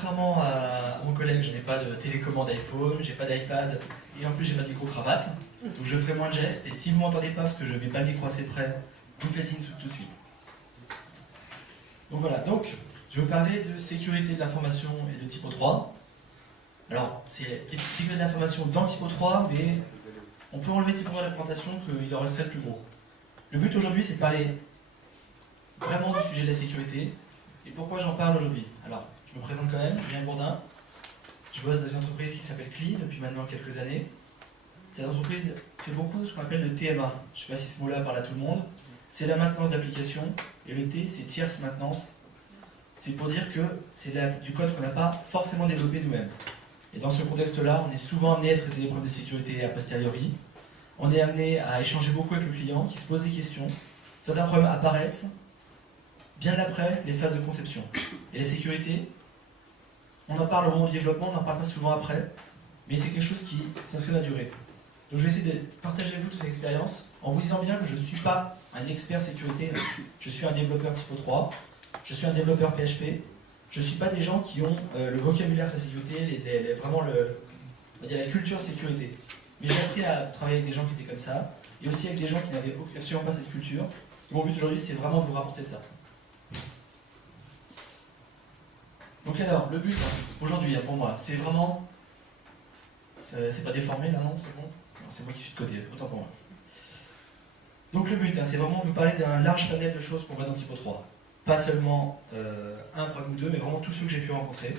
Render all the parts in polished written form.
Contrairement à mon collègue, je n'ai pas de télécommande iPhone, j'ai pas d'iPad et en plus j'ai pas de micro-cravate. Donc je ferai moins de gestes et si vous m'entendez pas parce que je mets pas le micro assez près, vous me faites signe tout de suite. Donc voilà, donc je vais vous parler de sécurité de l'information et de typo 3. Alors c'est sécurité de l'information dans typo 3, mais on peut enlever typo 3 de la présentation qu'il en resterait le plus gros. Le but aujourd'hui c'est de parler vraiment du sujet de la sécurité. Et pourquoi j'en parle aujourd'hui? Alors, je me présente quand même, Julien Bourdin. Je bosse dans une entreprise qui s'appelle CLI depuis maintenant quelques années. Cette entreprise fait beaucoup de ce qu'on appelle le TMA. Je ne sais pas si ce mot-là parle à tout le monde. C'est la maintenance d'application. Et le T, c'est tierce maintenance. C'est pour dire que c'est du code qu'on n'a pas forcément développé nous-mêmes. Et dans ce contexte-là, on est souvent amené à traiter des problèmes de sécurité a posteriori. On est amené à échanger beaucoup avec le client qui se pose des questions. Certains problèmes apparaissent bien après les phases de conception. Et la sécurité, on en parle au moment du développement, on en parle pas souvent après, mais c'est quelque chose qui s'inscrit dans la durée. Donc je vais essayer de partager avec vous toute cette expérience en vous disant bien que je ne suis pas un expert sécurité, je suis un développeur typo 3, je suis un développeur PHP, je ne suis pas des gens qui ont le vocabulaire de la sécurité, vraiment on va dire la culture sécurité. Mais j'ai appris à travailler avec des gens qui étaient comme ça, et aussi avec des gens qui n'avaient absolument pas cette culture. Et mon but aujourd'hui, c'est vraiment de vous rapporter ça. Donc alors, le but aujourd'hui pour moi, c'est vraiment... C'est pas déformé là, non? C'est bon? C'est moi qui suis de côté, autant pour moi. Donc le but, c'est vraiment de vous parler d'un large panel de choses qu'on voit dans typo 3. Pas seulement un problème ou deux, mais vraiment tous ceux que j'ai pu rencontrer.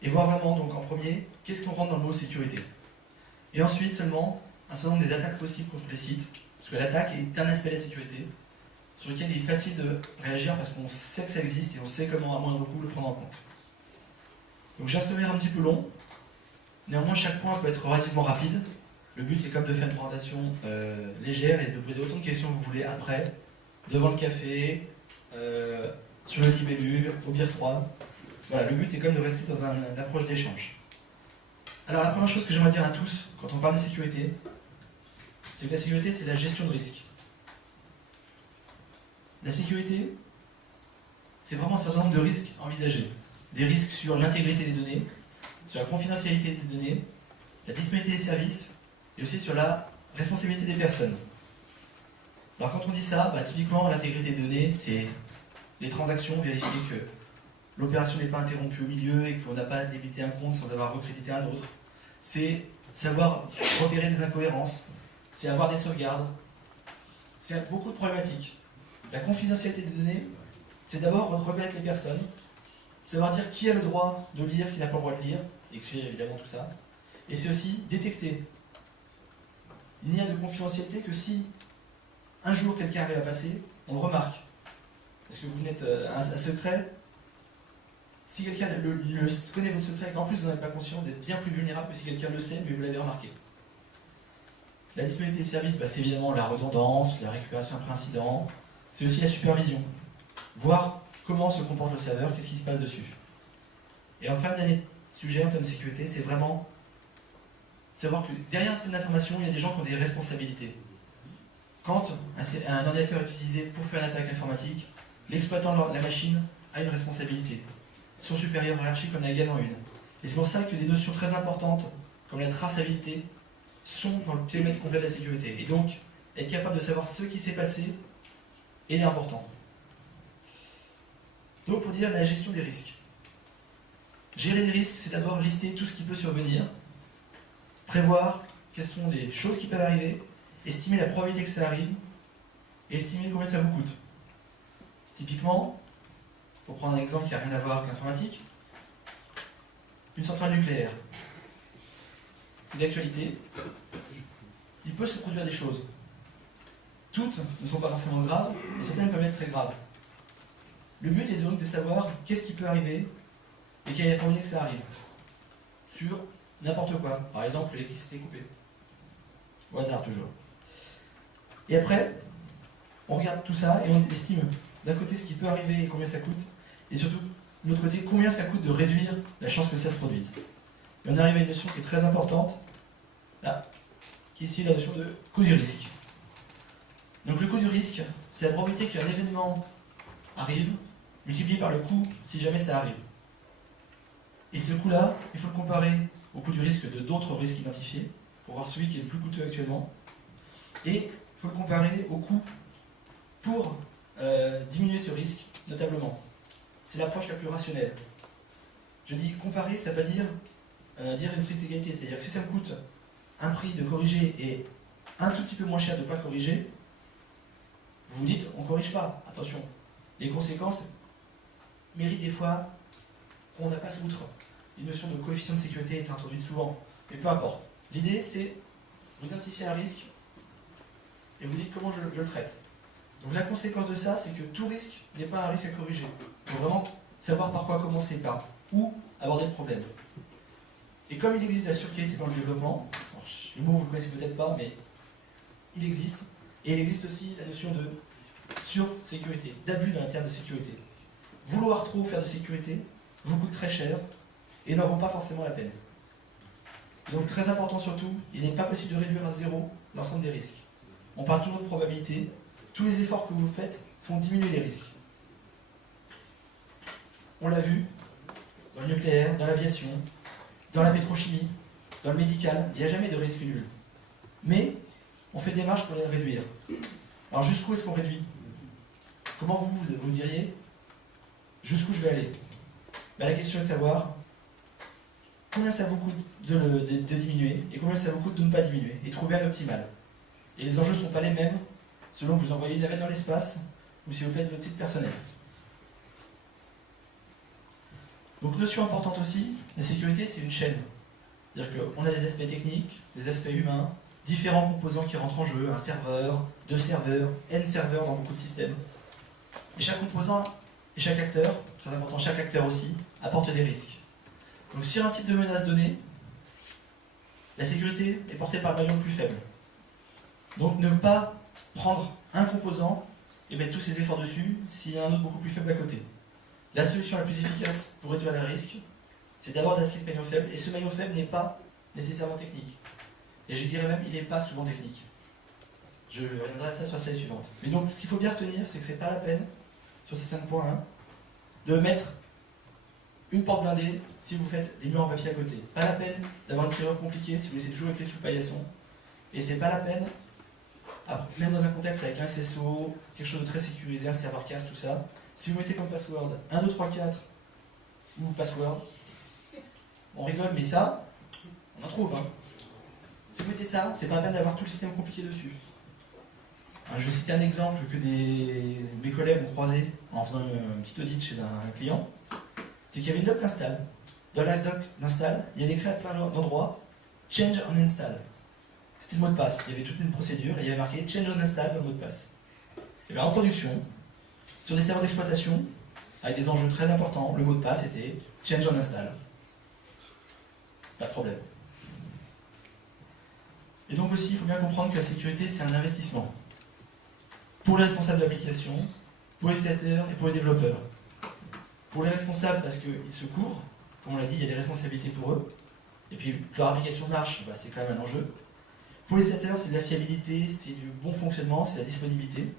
Et voir vraiment, donc en premier, qu'est-ce qu'on rentre dans le mot sécurité. Et ensuite seulement, un certain nombre des attaques possibles contre les sites. Parce que l'attaque est un aspect de la sécurité sur lequel il est facile de réagir parce qu'on sait que ça existe et on sait comment à moindre coût le prendre en compte. Donc j'ai un sommaire un petit peu long, néanmoins chaque point peut être relativement rapide. Le but est comme de faire une présentation légère et de poser autant de questions que vous voulez après, devant le café, sur le libellule, au bière 3. Voilà, le but est comme de rester dans une approche d'échange. Alors la première chose que j'aimerais dire à tous, quand on parle de sécurité, c'est que la sécurité c'est la gestion de risque. La sécurité, c'est vraiment un certain nombre de risques envisagés. Des risques sur l'intégrité des données, sur la confidentialité des données, la disponibilité des services, et aussi sur la responsabilité des personnes. Alors quand on dit ça, typiquement l'intégrité des données, c'est les transactions, vérifier que l'opération n'est pas interrompue au milieu et qu'on n'a pas débité un compte sans avoir recrédité un autre. C'est savoir repérer des incohérences, c'est avoir des sauvegardes, c'est beaucoup de problématiques. La confidentialité des données, c'est d'abord reconnaître les personnes, savoir dire qui a le droit de lire, qui n'a pas le droit de lire, écrire évidemment tout ça, et c'est aussi détecter. Il n'y a de confidentialité que si un jour quelqu'un arrive à passer, on le remarque. Parce que vous n'êtes un secret, si quelqu'un connaît votre secret et qu'en plus vous n'en êtes pas conscient, vous êtes bien plus vulnérable que si quelqu'un le sait, mais vous l'avez remarqué. La disponibilité des services, c'est évidemment la redondance, la récupération après incident. C'est aussi la supervision. Voir comment se comporte le serveur, qu'est-ce qui se passe dessus. Et enfin, le dernier sujet en termes de sécurité, c'est vraiment savoir que derrière un système d'information, il y a des gens qui ont des responsabilités. Quand un ordinateur est utilisé pour faire une attaque informatique, l'exploitant de la machine a une responsabilité. Son supérieur hiérarchique en a également une. Et c'est pour ça que des notions très importantes, comme la traçabilité, sont dans le périmètre complet de la sécurité. Et donc, être capable de savoir ce qui s'est passé est important. Donc pour dire la gestion des risques. Gérer des risques, c'est d'abord lister tout ce qui peut survenir, prévoir quelles sont les choses qui peuvent arriver, estimer la probabilité que ça arrive, et estimer combien ça vous coûte. Typiquement, pour prendre un exemple qui n'a rien à voir avec l'informatique, une centrale nucléaire. C'est d'actualité. Il peut se produire des choses. Toutes ne sont pas forcément graves, mais certaines peuvent être très graves. Le but est donc de savoir qu'est-ce qui peut arriver et quelle est la probabilité que ça arrive. Sur n'importe quoi. Par exemple, l'électricité coupée. Au hasard toujours. Et après, on regarde tout ça et on estime d'un côté ce qui peut arriver et combien ça coûte, et surtout, de l'autre côté, combien ça coûte de réduire la chance que ça se produise. Et on arrive à une notion qui est très importante, là, qui est ici la notion de coût du risque. Donc le coût du risque, c'est la probabilité qu'un événement arrive, multiplié par le coût si jamais ça arrive. Et ce coût-là, il faut le comparer au coût du risque de d'autres risques identifiés, pour voir celui qui est le plus coûteux actuellement. Et il faut le comparer au coût pour diminuer ce risque, notablement. C'est l'approche la plus rationnelle. Je dis comparer, ça ne veut pas dire une stricte égalité. C'est-à-dire que si ça me coûte un prix de corriger et un tout petit peu moins cher de ne pas corriger, vous vous dites, on ne corrige pas. Attention, les conséquences méritent des fois qu'on n'a pas à outre. Une notion de coefficient de sécurité est introduite souvent, mais peu importe. L'idée, c'est vous identifiez un risque et vous dites comment je le traite. Donc la conséquence de ça, c'est que tout risque n'est pas un risque à corriger. Il faut vraiment savoir par quoi commencer, par où aborder le problème. Et comme il existe la surqualité dans le développement, alors, le mot vous ne le connaissez peut-être pas, mais il existe, et il existe aussi la notion de sursécurité, d'abus dans la terme de sécurité. Vouloir trop faire de sécurité vous coûte très cher et n'en vaut pas forcément la peine. Donc très important surtout, il n'est pas possible de réduire à zéro l'ensemble des risques. On parle toujours de probabilité. Tous les efforts que vous faites font diminuer les risques. On l'a vu dans le nucléaire, dans l'aviation, dans la pétrochimie, dans le médical, il n'y a jamais de risque nul. Mais on fait des marges pour les réduire. Alors jusqu'où est-ce qu'on réduit? Comment vous diriez jusqu'où je vais aller? La question est de savoir combien ça vous coûte de diminuer et combien ça vous coûte de ne pas diminuer et trouver un optimal. Et les enjeux ne sont pas les mêmes selon que vous envoyez une navette dans l'espace ou si vous faites votre site personnel. Donc notion importante aussi, la sécurité c'est une chaîne. C'est-à-dire qu'on a des aspects techniques, des aspects humains, différents composants qui rentrent en jeu, un serveur, deux serveurs, n serveurs dans beaucoup de systèmes. Et chaque composant et chaque acteur, très important, chaque acteur aussi, apporte des risques. Donc sur un type de menace donnée, la sécurité est portée par le maillon le plus faible. Donc ne pas prendre un composant et mettre tous ses efforts dessus s'il y a un autre beaucoup plus faible à côté. La solution la plus efficace pour réduire les risques, c'est d'abord d'attaquer ce maillon faible, et ce maillon faible n'est pas nécessairement technique. Et je dirais même, il n'est pas souvent technique. Je reviendrai à ça sur la slide suivante. Mais donc, ce qu'il faut bien retenir, c'est que ce n'est pas la peine, sur ces 5 points, de mettre une porte blindée si vous faites des murs en papier à côté. Pas la peine d'avoir une serrure compliquée si vous laissez toujours les clés sous le paillasson. Et c'est pas la peine, même dans un contexte avec un SSO, quelque chose de très sécurisé, un serveur cache, tout ça, si vous mettez comme password 1, 2, 3, 4 ou password, on rigole, mais ça, on en trouve. Si vous mettez ça, c'est pas la peine d'avoir tout le système compliqué dessus. Je vais citer un exemple que mes collègues ont croisé en faisant un petit audit chez un client. C'est qu'il y avait une doc d'install. Dans la doc d'install, il y avait écrit à plein d'endroits Change on install. C'était le mot de passe. Il y avait toute une procédure et il y avait marqué Change on install dans le mot de passe. Et bien en production, sur des serveurs d'exploitation, avec des enjeux très importants, le mot de passe était Change on install. Pas de problème. Et donc aussi, il faut bien comprendre que la sécurité, c'est un investissement. Pour les responsables d'application, pour les utilisateurs et pour les développeurs. Pour les responsables, parce qu'ils se couvrent, comme on l'a dit, il y a des responsabilités pour eux. Et puis, que leur application marche, c'est quand même un enjeu. Pour les utilisateurs, c'est de la fiabilité, c'est du bon fonctionnement, c'est de la disponibilité.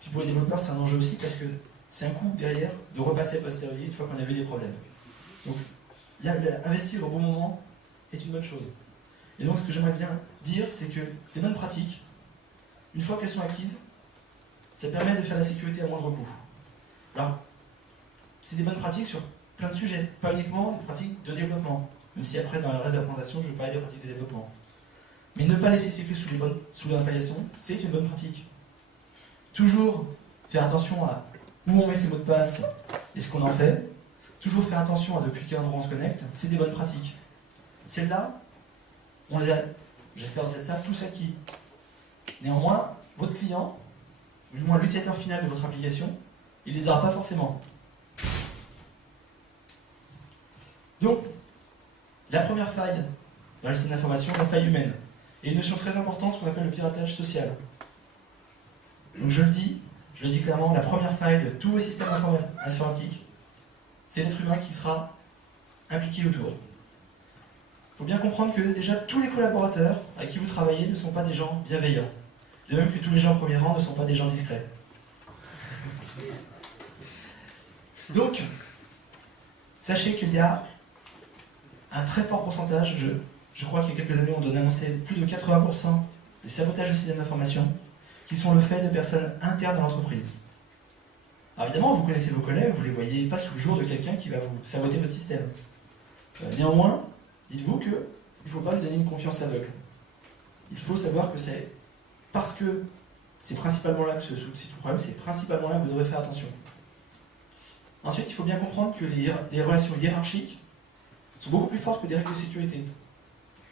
Puis pour les développeurs, c'est un enjeu aussi, parce que c'est un coût derrière de repasser a posteriori une fois qu'on a vu des problèmes. Donc, investir au bon moment est une bonne chose. Et donc, ce que j'aimerais bien dire, c'est que les bonnes pratiques, une fois qu'elles sont acquises, ça permet de faire la sécurité à moindre coût. Alors, c'est des bonnes pratiques sur plein de sujets, pas uniquement des pratiques de développement, même si après, dans le reste de la présentation, je vais parler des pratiques de développement. Mais ne pas laisser ses clés sous la paillasson, c'est une bonne pratique. Toujours faire attention à où on met ses mots de passe et ce qu'on en fait. Toujours faire attention à depuis quel endroit on se connecte, c'est des bonnes pratiques. Celles-là, on les a, j'espère dans cette salle, tous acquis. Néanmoins, votre client, ou du moins l'utilisateur final de votre application, il ne les aura pas forcément. Donc, la première faille dans le système d'information, la faille humaine. Et une notion très importante, ce qu'on appelle le piratage social. Donc je le dis clairement, la première faille de tous vos systèmes informatiques, c'est l'être humain qui sera impliqué autour. Il faut bien comprendre que déjà tous les collaborateurs avec qui vous travaillez ne sont pas des gens bienveillants. De même que tous les gens au premier rang ne sont pas des gens discrets. Donc, sachez qu'il y a un très fort pourcentage, je crois qu'il y a quelques années, on donnait annoncé plus de 80% des sabotages de systèmes d'information qui sont le fait de personnes internes à l'entreprise. Alors évidemment, vous connaissez vos collègues, vous ne les voyez pas sous le jour de quelqu'un qui va vous saboter votre système. Néanmoins, dites-vous qu'il ne faut pas lui donner une confiance aveugle. Il faut savoir que c'est parce que c'est principalement là que se situe le problème, c'est principalement là que vous devrez faire attention. Ensuite, il faut bien comprendre que les relations hiérarchiques sont beaucoup plus fortes que des règles de sécurité.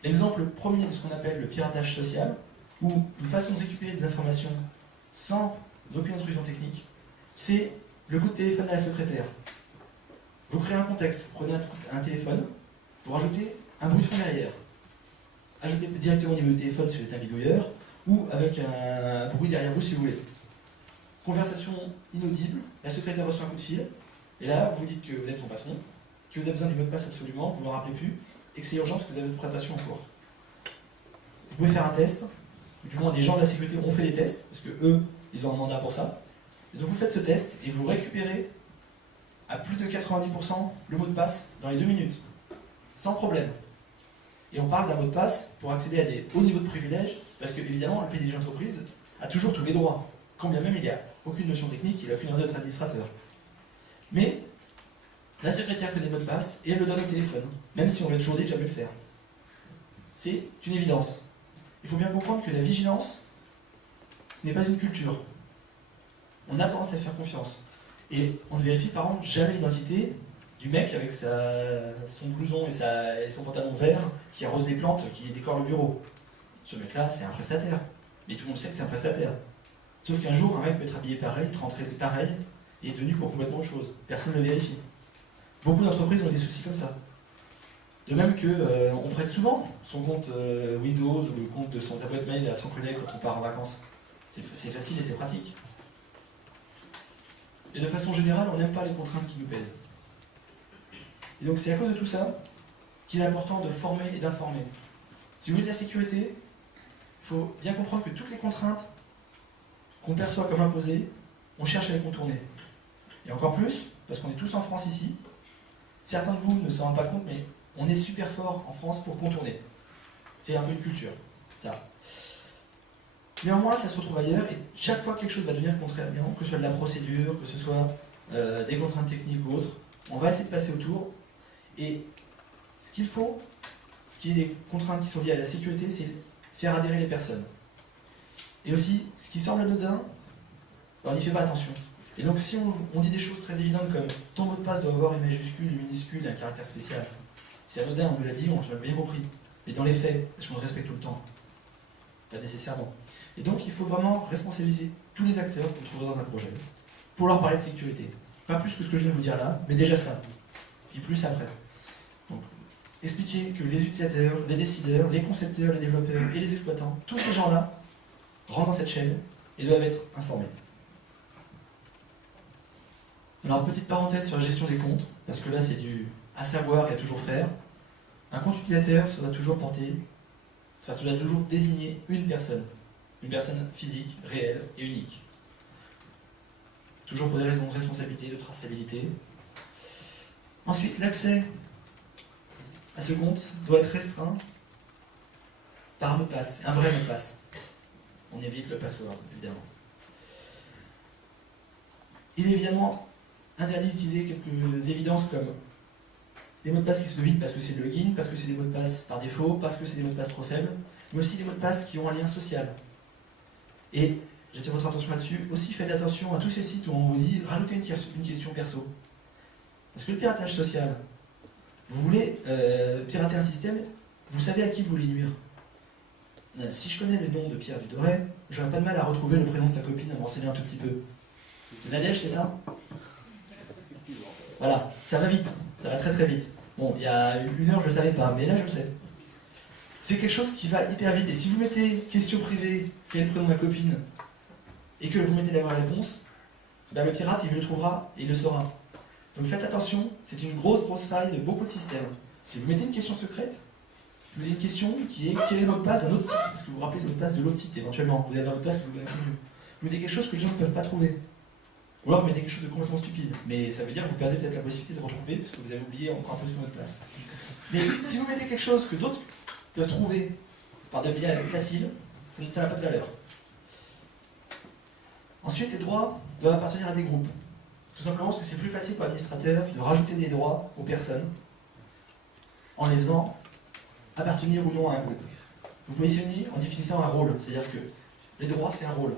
L'exemple premier de ce qu'on appelle le piratage social, ou une façon de récupérer des informations sans aucune intrusion technique, c'est le coup de téléphone à la secrétaire. Vous créez un contexte, vous prenez un téléphone, vous rajoutez un bruit de fond derrière. Ajoutez directement au niveau du téléphone si vous êtes un bidouilleur, ou avec un bruit derrière vous si vous voulez. Conversation inaudible, la secrétaire reçoit un coup de fil, et là vous dites que vous êtes son patron, que vous avez besoin du mot de passe absolument, vous ne vous en rappelez plus, et que c'est urgent parce que vous avez votre présentation en cours. Vous pouvez faire un test, du moins des gens de la sécurité ont fait des tests, parce que eux, ils ont un mandat pour ça. Et donc vous faites ce test et vous récupérez à plus de 90% le mot de passe dans les 2 minutes, sans problème. Et on parle d'un mot de passe pour accéder à des hauts niveaux de privilèges, parce que évidemment le PDG d'entreprise a toujours tous les droits, quand bien même il n'a aucune notion technique, il n'a aucune envie d'être administrateur. Mais la secrétaire connaît le mot de passe et elle le donne au téléphone, même si on lui a toujours dit de jamais le faire. C'est une évidence. Il faut bien comprendre que la vigilance, ce n'est pas une culture. On a tendance à faire confiance. Et on ne vérifie par exemple jamais l'identité du mec avec son blouson et son pantalon vert qui arrose les plantes, qui décore le bureau. Ce mec-là, c'est un prestataire. Mais tout le monde sait que c'est un prestataire. Sauf qu'un jour, un mec peut être habillé pareil, rentrer pareil, et est tenu pour complètement autre chose. Personne ne le vérifie. Beaucoup d'entreprises ont des soucis comme ça. De même qu'on prête souvent son compte Windows ou le compte de son tablette mail à son collègue quand on part en vacances. C'est facile et c'est pratique. Et de façon générale, on n'aime pas les contraintes qui nous pèsent. Et donc c'est à cause de tout ça qu'il est important de former et d'informer. Si vous voulez de la sécurité, il faut bien comprendre que toutes les contraintes qu'on perçoit comme imposées, on cherche à les contourner. Et encore plus, parce qu'on est tous en France ici, certains de vous ne s'en rendent pas compte, mais on est super fort en France pour contourner. C'est un peu une culture, ça. Néanmoins, ça se retrouve ailleurs, et chaque fois que quelque chose va devenir contraignant, que ce soit de la procédure, que ce soit des contraintes techniques ou autres, on va essayer de passer autour. Et ce qu'il faut, ce qui est des contraintes qui sont liées à la sécurité, c'est faire adhérer les personnes. Et aussi, ce qui semble anodin, on n'y fait pas attention. Et donc si on dit des choses très évidentes comme « ton mot de passe doit avoir une majuscule, une minuscule et un caractère spécial », c'est anodin, on nous l'a dit, on l'a bien compris. Mais dans les faits, est-ce qu'on le respecte tout le temps? Pas nécessairement. Et donc il faut vraiment responsabiliser tous les acteurs qu'on trouvera dans un projet pour leur parler de sécurité. Pas plus que ce que je viens de vous dire là, mais déjà ça. Puis plus après. Donc, expliquer que les utilisateurs, les décideurs, les concepteurs, les développeurs et les exploitants, tous ces gens-là rentrent dans cette chaîne et doivent être informés. Alors, petite parenthèse sur la gestion des comptes, parce que là c'est du à savoir et à toujours faire. Un compte utilisateur, ça doit toujours désigner une personne physique, réelle et unique. Toujours pour des raisons de responsabilité, de traçabilité. Ensuite, l'accès à ce compte doit être restreint par un mot de passe, un vrai mot de passe. On évite le password, évidemment. Il est évidemment interdit d'utiliser quelques évidences comme des mots de passe qui se vident parce que c'est le login, parce que c'est des mots de passe par défaut, parce que c'est des mots de passe trop faibles, mais aussi des mots de passe qui ont un lien social. Et j'attire votre attention là-dessus. Aussi, faites attention à tous ces sites où on vous dit rajoutez une question perso. Parce que le piratage social, vous voulez pirater un système, vous savez à qui vous voulez nuire. Si je connais le nom de Pierre Dudoret, j'aurais pas de mal à retrouver le prénom de sa copine, à me renseigner un tout petit peu. C'est Nadège, c'est ça? Voilà, ça va vite, ça va très très vite. Bon, il y a 1 heure je ne le savais pas, mais là je le sais. C'est quelque chose qui va hyper vite, et si vous mettez question privée, quel est le prénom de ma copine, et que vous mettez la vraie réponse, ben le pirate il le trouvera et il le saura. Donc faites attention, c'est une grosse faille de beaucoup de systèmes. Si vous mettez une question secrète, vous avez une question qui est quel est le mot de passe d'un autre site, parce que vous vous rappelez le mot de passe de l'autre site éventuellement, vous avez un mot de passe que vous connaissez mieux. Vous mettez quelque chose que les gens ne peuvent pas trouver. Ou alors vous mettez quelque chose de complètement stupide, mais ça veut dire que vous perdez peut-être la possibilité de retrouver parce que vous avez oublié encore un peu ce mot de passe. Mais si vous mettez quelque chose que d'autres peuvent trouver par des biais faciles, ça n'a pas de valeur. Ensuite, les droits doivent appartenir à des groupes. Tout simplement parce que c'est plus facile pour l'administrateur de rajouter des droits aux personnes en les faisant appartenir ou non à un groupe. Vous positionnez en définissant un rôle, c'est-à-dire que les droits, c'est un rôle.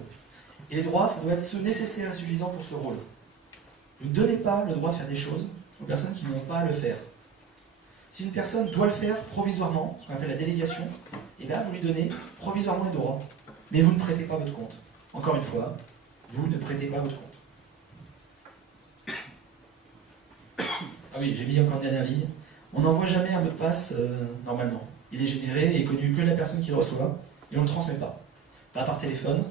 Et les droits, ça doit être ce nécessaire et suffisant pour ce rôle. Vous ne donnez pas le droit de faire des choses aux personnes qui n'ont pas à le faire. Si une personne doit le faire provisoirement, ce qu'on appelle la délégation, et là vous lui donnez provisoirement les droits, mais vous ne prêtez pas votre compte. Encore une fois, vous ne prêtez pas votre compte. Ah oui, j'ai mis encore une dernière ligne. On n'envoie jamais un mot de passe normalement. Il est généré et connu que la personne qui le reçoit, et on ne le transmet pas. Pas par téléphone,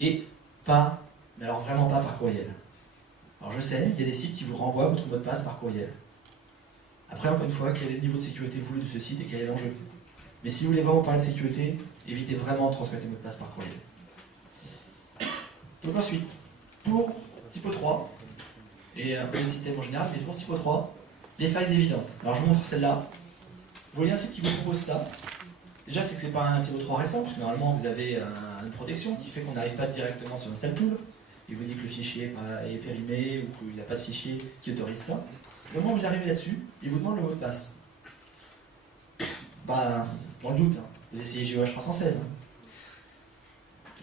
et pas, mais alors vraiment pas par courriel. Alors je sais, il y a des sites qui vous renvoient votre mot de passe par courriel. Après, encore une fois, quel est le niveau de sécurité voulu de ce site et quel est l'enjeu. Mais si vous voulez vraiment parler de sécurité, évitez vraiment de transmettre les mots de passe par courriel. Donc ensuite, pour Typo 3, et un peu le système en général, mais pour Typo 3, les failles évidentes. Alors je vous montre celle-là. Vous voyez un site qui vous propose ça. Déjà, c'est que ce n'est pas un Typo 3 récent, parce que normalement vous avez une protection qui fait qu'on n'arrive pas directement sur Install Tool. Il vous dit que le fichier est périmé ou qu'il n'y a pas de fichier qui autorise ça. Le moment où vous arrivez là-dessus, il vous demande le mot de passe. Bah, dans le doute, hein, vous essayez GOH 316.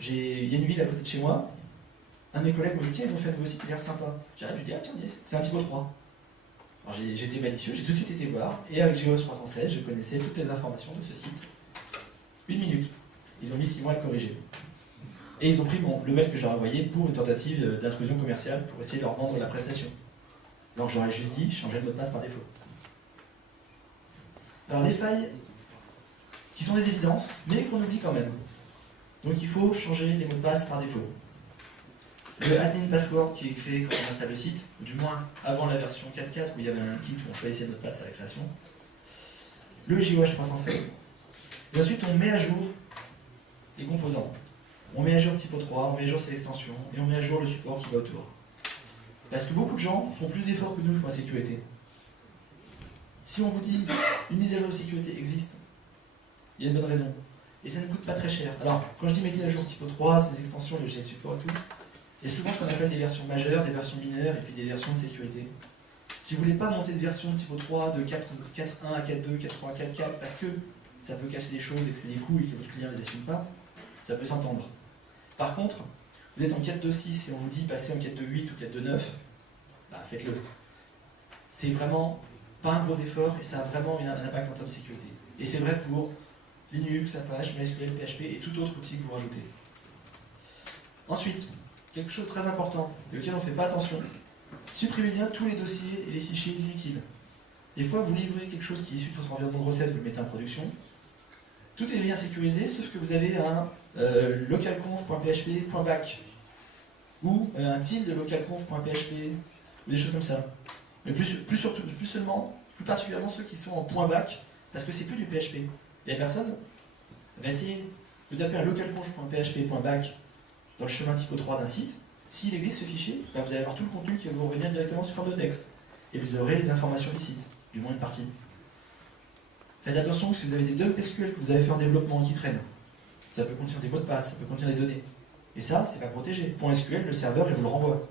Il y a une ville à côté de chez moi. Un de mes collègues me dit tiens, ils ont fait un nouveau site, il a l'air sympa. J'arrive, je lui dis ah tiens, c'est un Typo 3. Alors j'ai été malicieux, j'ai tout de suite été voir, et avec GOH 316, je connaissais toutes les informations de ce site. 1 minute. Ils ont mis 6 mois à le corriger. Et ils ont pris le mail que j'aurais envoyé pour une tentative d'intrusion commerciale pour essayer de leur vendre la prestation. Donc j'aurais juste dit changer le mot de passe par défaut. Alors les failles qui sont des évidences, mais qu'on oublie quand même. Donc il faut changer les mots de passe par défaut. Le admin password qui est créé quand on installe le site, ou du moins avant la version 4.4 où il y avait un kit où on choisissait le mot de passe à la création. Le GOH 316. Et ensuite on met à jour les composants. On met à jour Typo 3, on met à jour ses extensions, et on met à jour le support qui va autour. Parce que beaucoup de gens font plus d'efforts que nous pour la sécurité. Si on vous dit une mise à jour de sécurité existe, il y a une bonne raison. Et ça ne coûte pas très cher. Alors, quand je dis mettez à jour Typo 3, ses extensions, le support et tout, il y a souvent ce qu'on appelle des versions majeures, des versions mineures, et puis des versions de sécurité. Si vous ne voulez pas monter de version de Typo 3 de 4.1 à 4.2, 4.3 à 4.4, parce que ça peut cacher des choses et que c'est des coûts et que votre client ne les assume pas, ça peut s'entendre. Par contre, vous êtes en 4.2.6 et on vous dit passer en 4.2.8 ou 4.2.9, bah faites-le. C'est vraiment pas un gros effort et ça a vraiment un impact en termes de sécurité. Et c'est vrai pour Linux, Apache, MySQL, PHP et tout autre outil que vous rajoutez. Ensuite, quelque chose de très important et auquel on ne fait pas attention, supprimez bien tous les dossiers et les fichiers inutiles. Des fois, vous livrez quelque chose qui est issu de votre environnement de recette, vous le mettez en production. Tout est bien sécurisé, sauf que vous avez un localconf.php.back ou un tilde localconf.php ou des choses comme ça. Mais plus particulièrement ceux qui sont en .back, parce que c'est plus du PHP. Et la personne va essayer de taper un localconf.php.back dans le chemin Typo 3 d'un site. S'il existe ce fichier, ben vous allez avoir tout le contenu qui va vous revenir directement sous forme de texte. Et vous aurez les informations du site, du moins une partie. Faites attention que si vous avez des dumps SQL que vous avez fait en développement qui traînent, ça peut contenir des mots de passe, ça peut contenir des données. Et ça, c'est pas protégé. .SQL, le serveur, il vous le renvoie.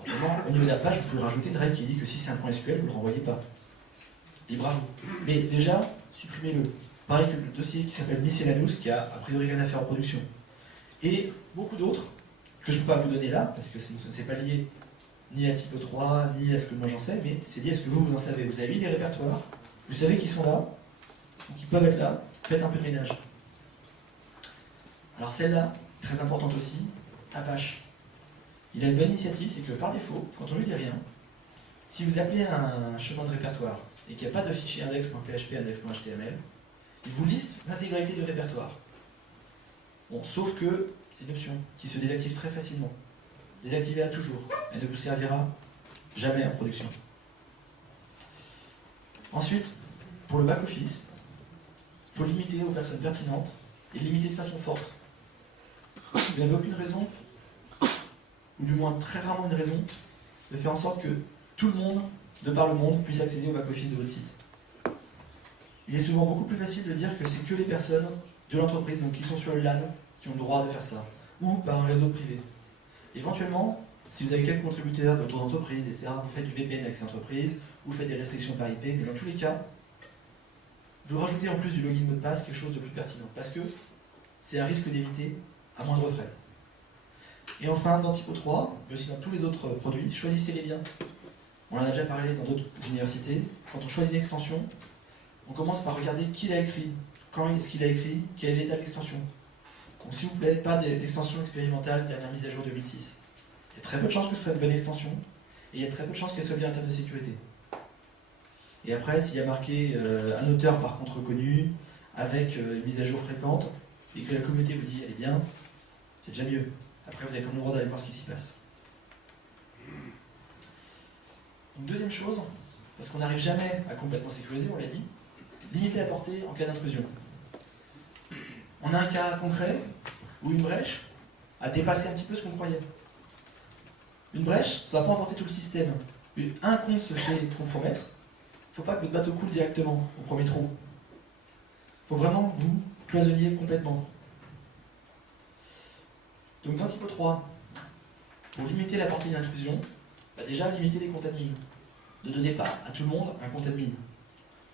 Autrement, au niveau de la page, vous pouvez rajouter une règle qui dit que si c'est un .SQL, vous ne le renvoyez pas. Libre à vous. Mais déjà, supprimez-le. Pareil que le dossier qui s'appelle Miscellaneous, qui a priori rien à faire en production. Et beaucoup d'autres, que je ne peux pas vous donner là, parce que ce n'est pas lié ni à Typo 3, ni à ce que moi j'en sais, mais c'est lié à ce que vous en savez. Vous avez mis des répertoires, vous savez qu'ils sont là, donc ils peuvent être là, faites un peu de ménage. Alors celle-là, très importante aussi, Apache. Il a une bonne initiative, c'est que par défaut, quand on lui dit rien, si vous appelez un chemin de répertoire et qu'il n'y a pas de fichier index.php, index.html, il vous liste l'intégralité du répertoire. Bon, sauf que c'est une option qui se désactive très facilement. Désactivez-la toujours. Elle ne vous servira jamais en production. Ensuite, pour le back-office, il faut limiter aux personnes pertinentes et limiter de façon forte. Vous n'avez aucune raison, ou du moins très rarement une raison, de faire en sorte que tout le monde, de par le monde, puisse accéder au back-office de votre site. Il est souvent beaucoup plus facile de dire que c'est que les personnes de l'entreprise, donc qui sont sur le LAN, qui ont le droit de faire ça, ou par un réseau privé. Éventuellement, si vous avez quelques contributeurs de votre entreprise, etc., vous faites du VPN avec cette entreprise, vous faites des restrictions par IP, mais dans tous les cas, vous rajoutez en plus du login mot de passe quelque chose de plus pertinent, parce que c'est un risque d'éviter à moindre frais. Et enfin, dans Typo 3, mais aussi dans tous les autres produits, choisissez les liens. On en a déjà parlé dans d'autres universités. Quand on choisit une extension, on commence par regarder qui l'a écrit, quand est-ce qu'il a écrit, quel est l'état de l'extension. Donc s'il vous plaît, pas d'extension expérimentale dernière mise à jour 2006. Il y a très peu de chances que ce soit une bonne extension, et il y a très peu de chances qu'elle soit bien en termes de sécurité. Et après, s'il y a marqué un auteur par contre reconnu, avec une mise à jour fréquente, et que la communauté vous dit elle est bien, c'est déjà mieux. Après, vous avez comme le droit d'aller voir ce qui s'y passe. Une deuxième chose, parce qu'on n'arrive jamais à complètement sécuriser, on l'a dit, limiter la portée en cas d'intrusion. On a un cas concret où une brèche a dépassé un petit peu ce qu'on croyait. Une brèche, ça ne va pas emporter tout le système. Un compte se fait compromettre, il ne faut pas que votre bateau coule directement au premier trou. Il faut vraiment que vous cloisonniez complètement. Donc dans Typo 3, pour limiter la portée d'intrusion, déjà limiter les comptes admin. Ne donnez pas à tout le monde un compte admin.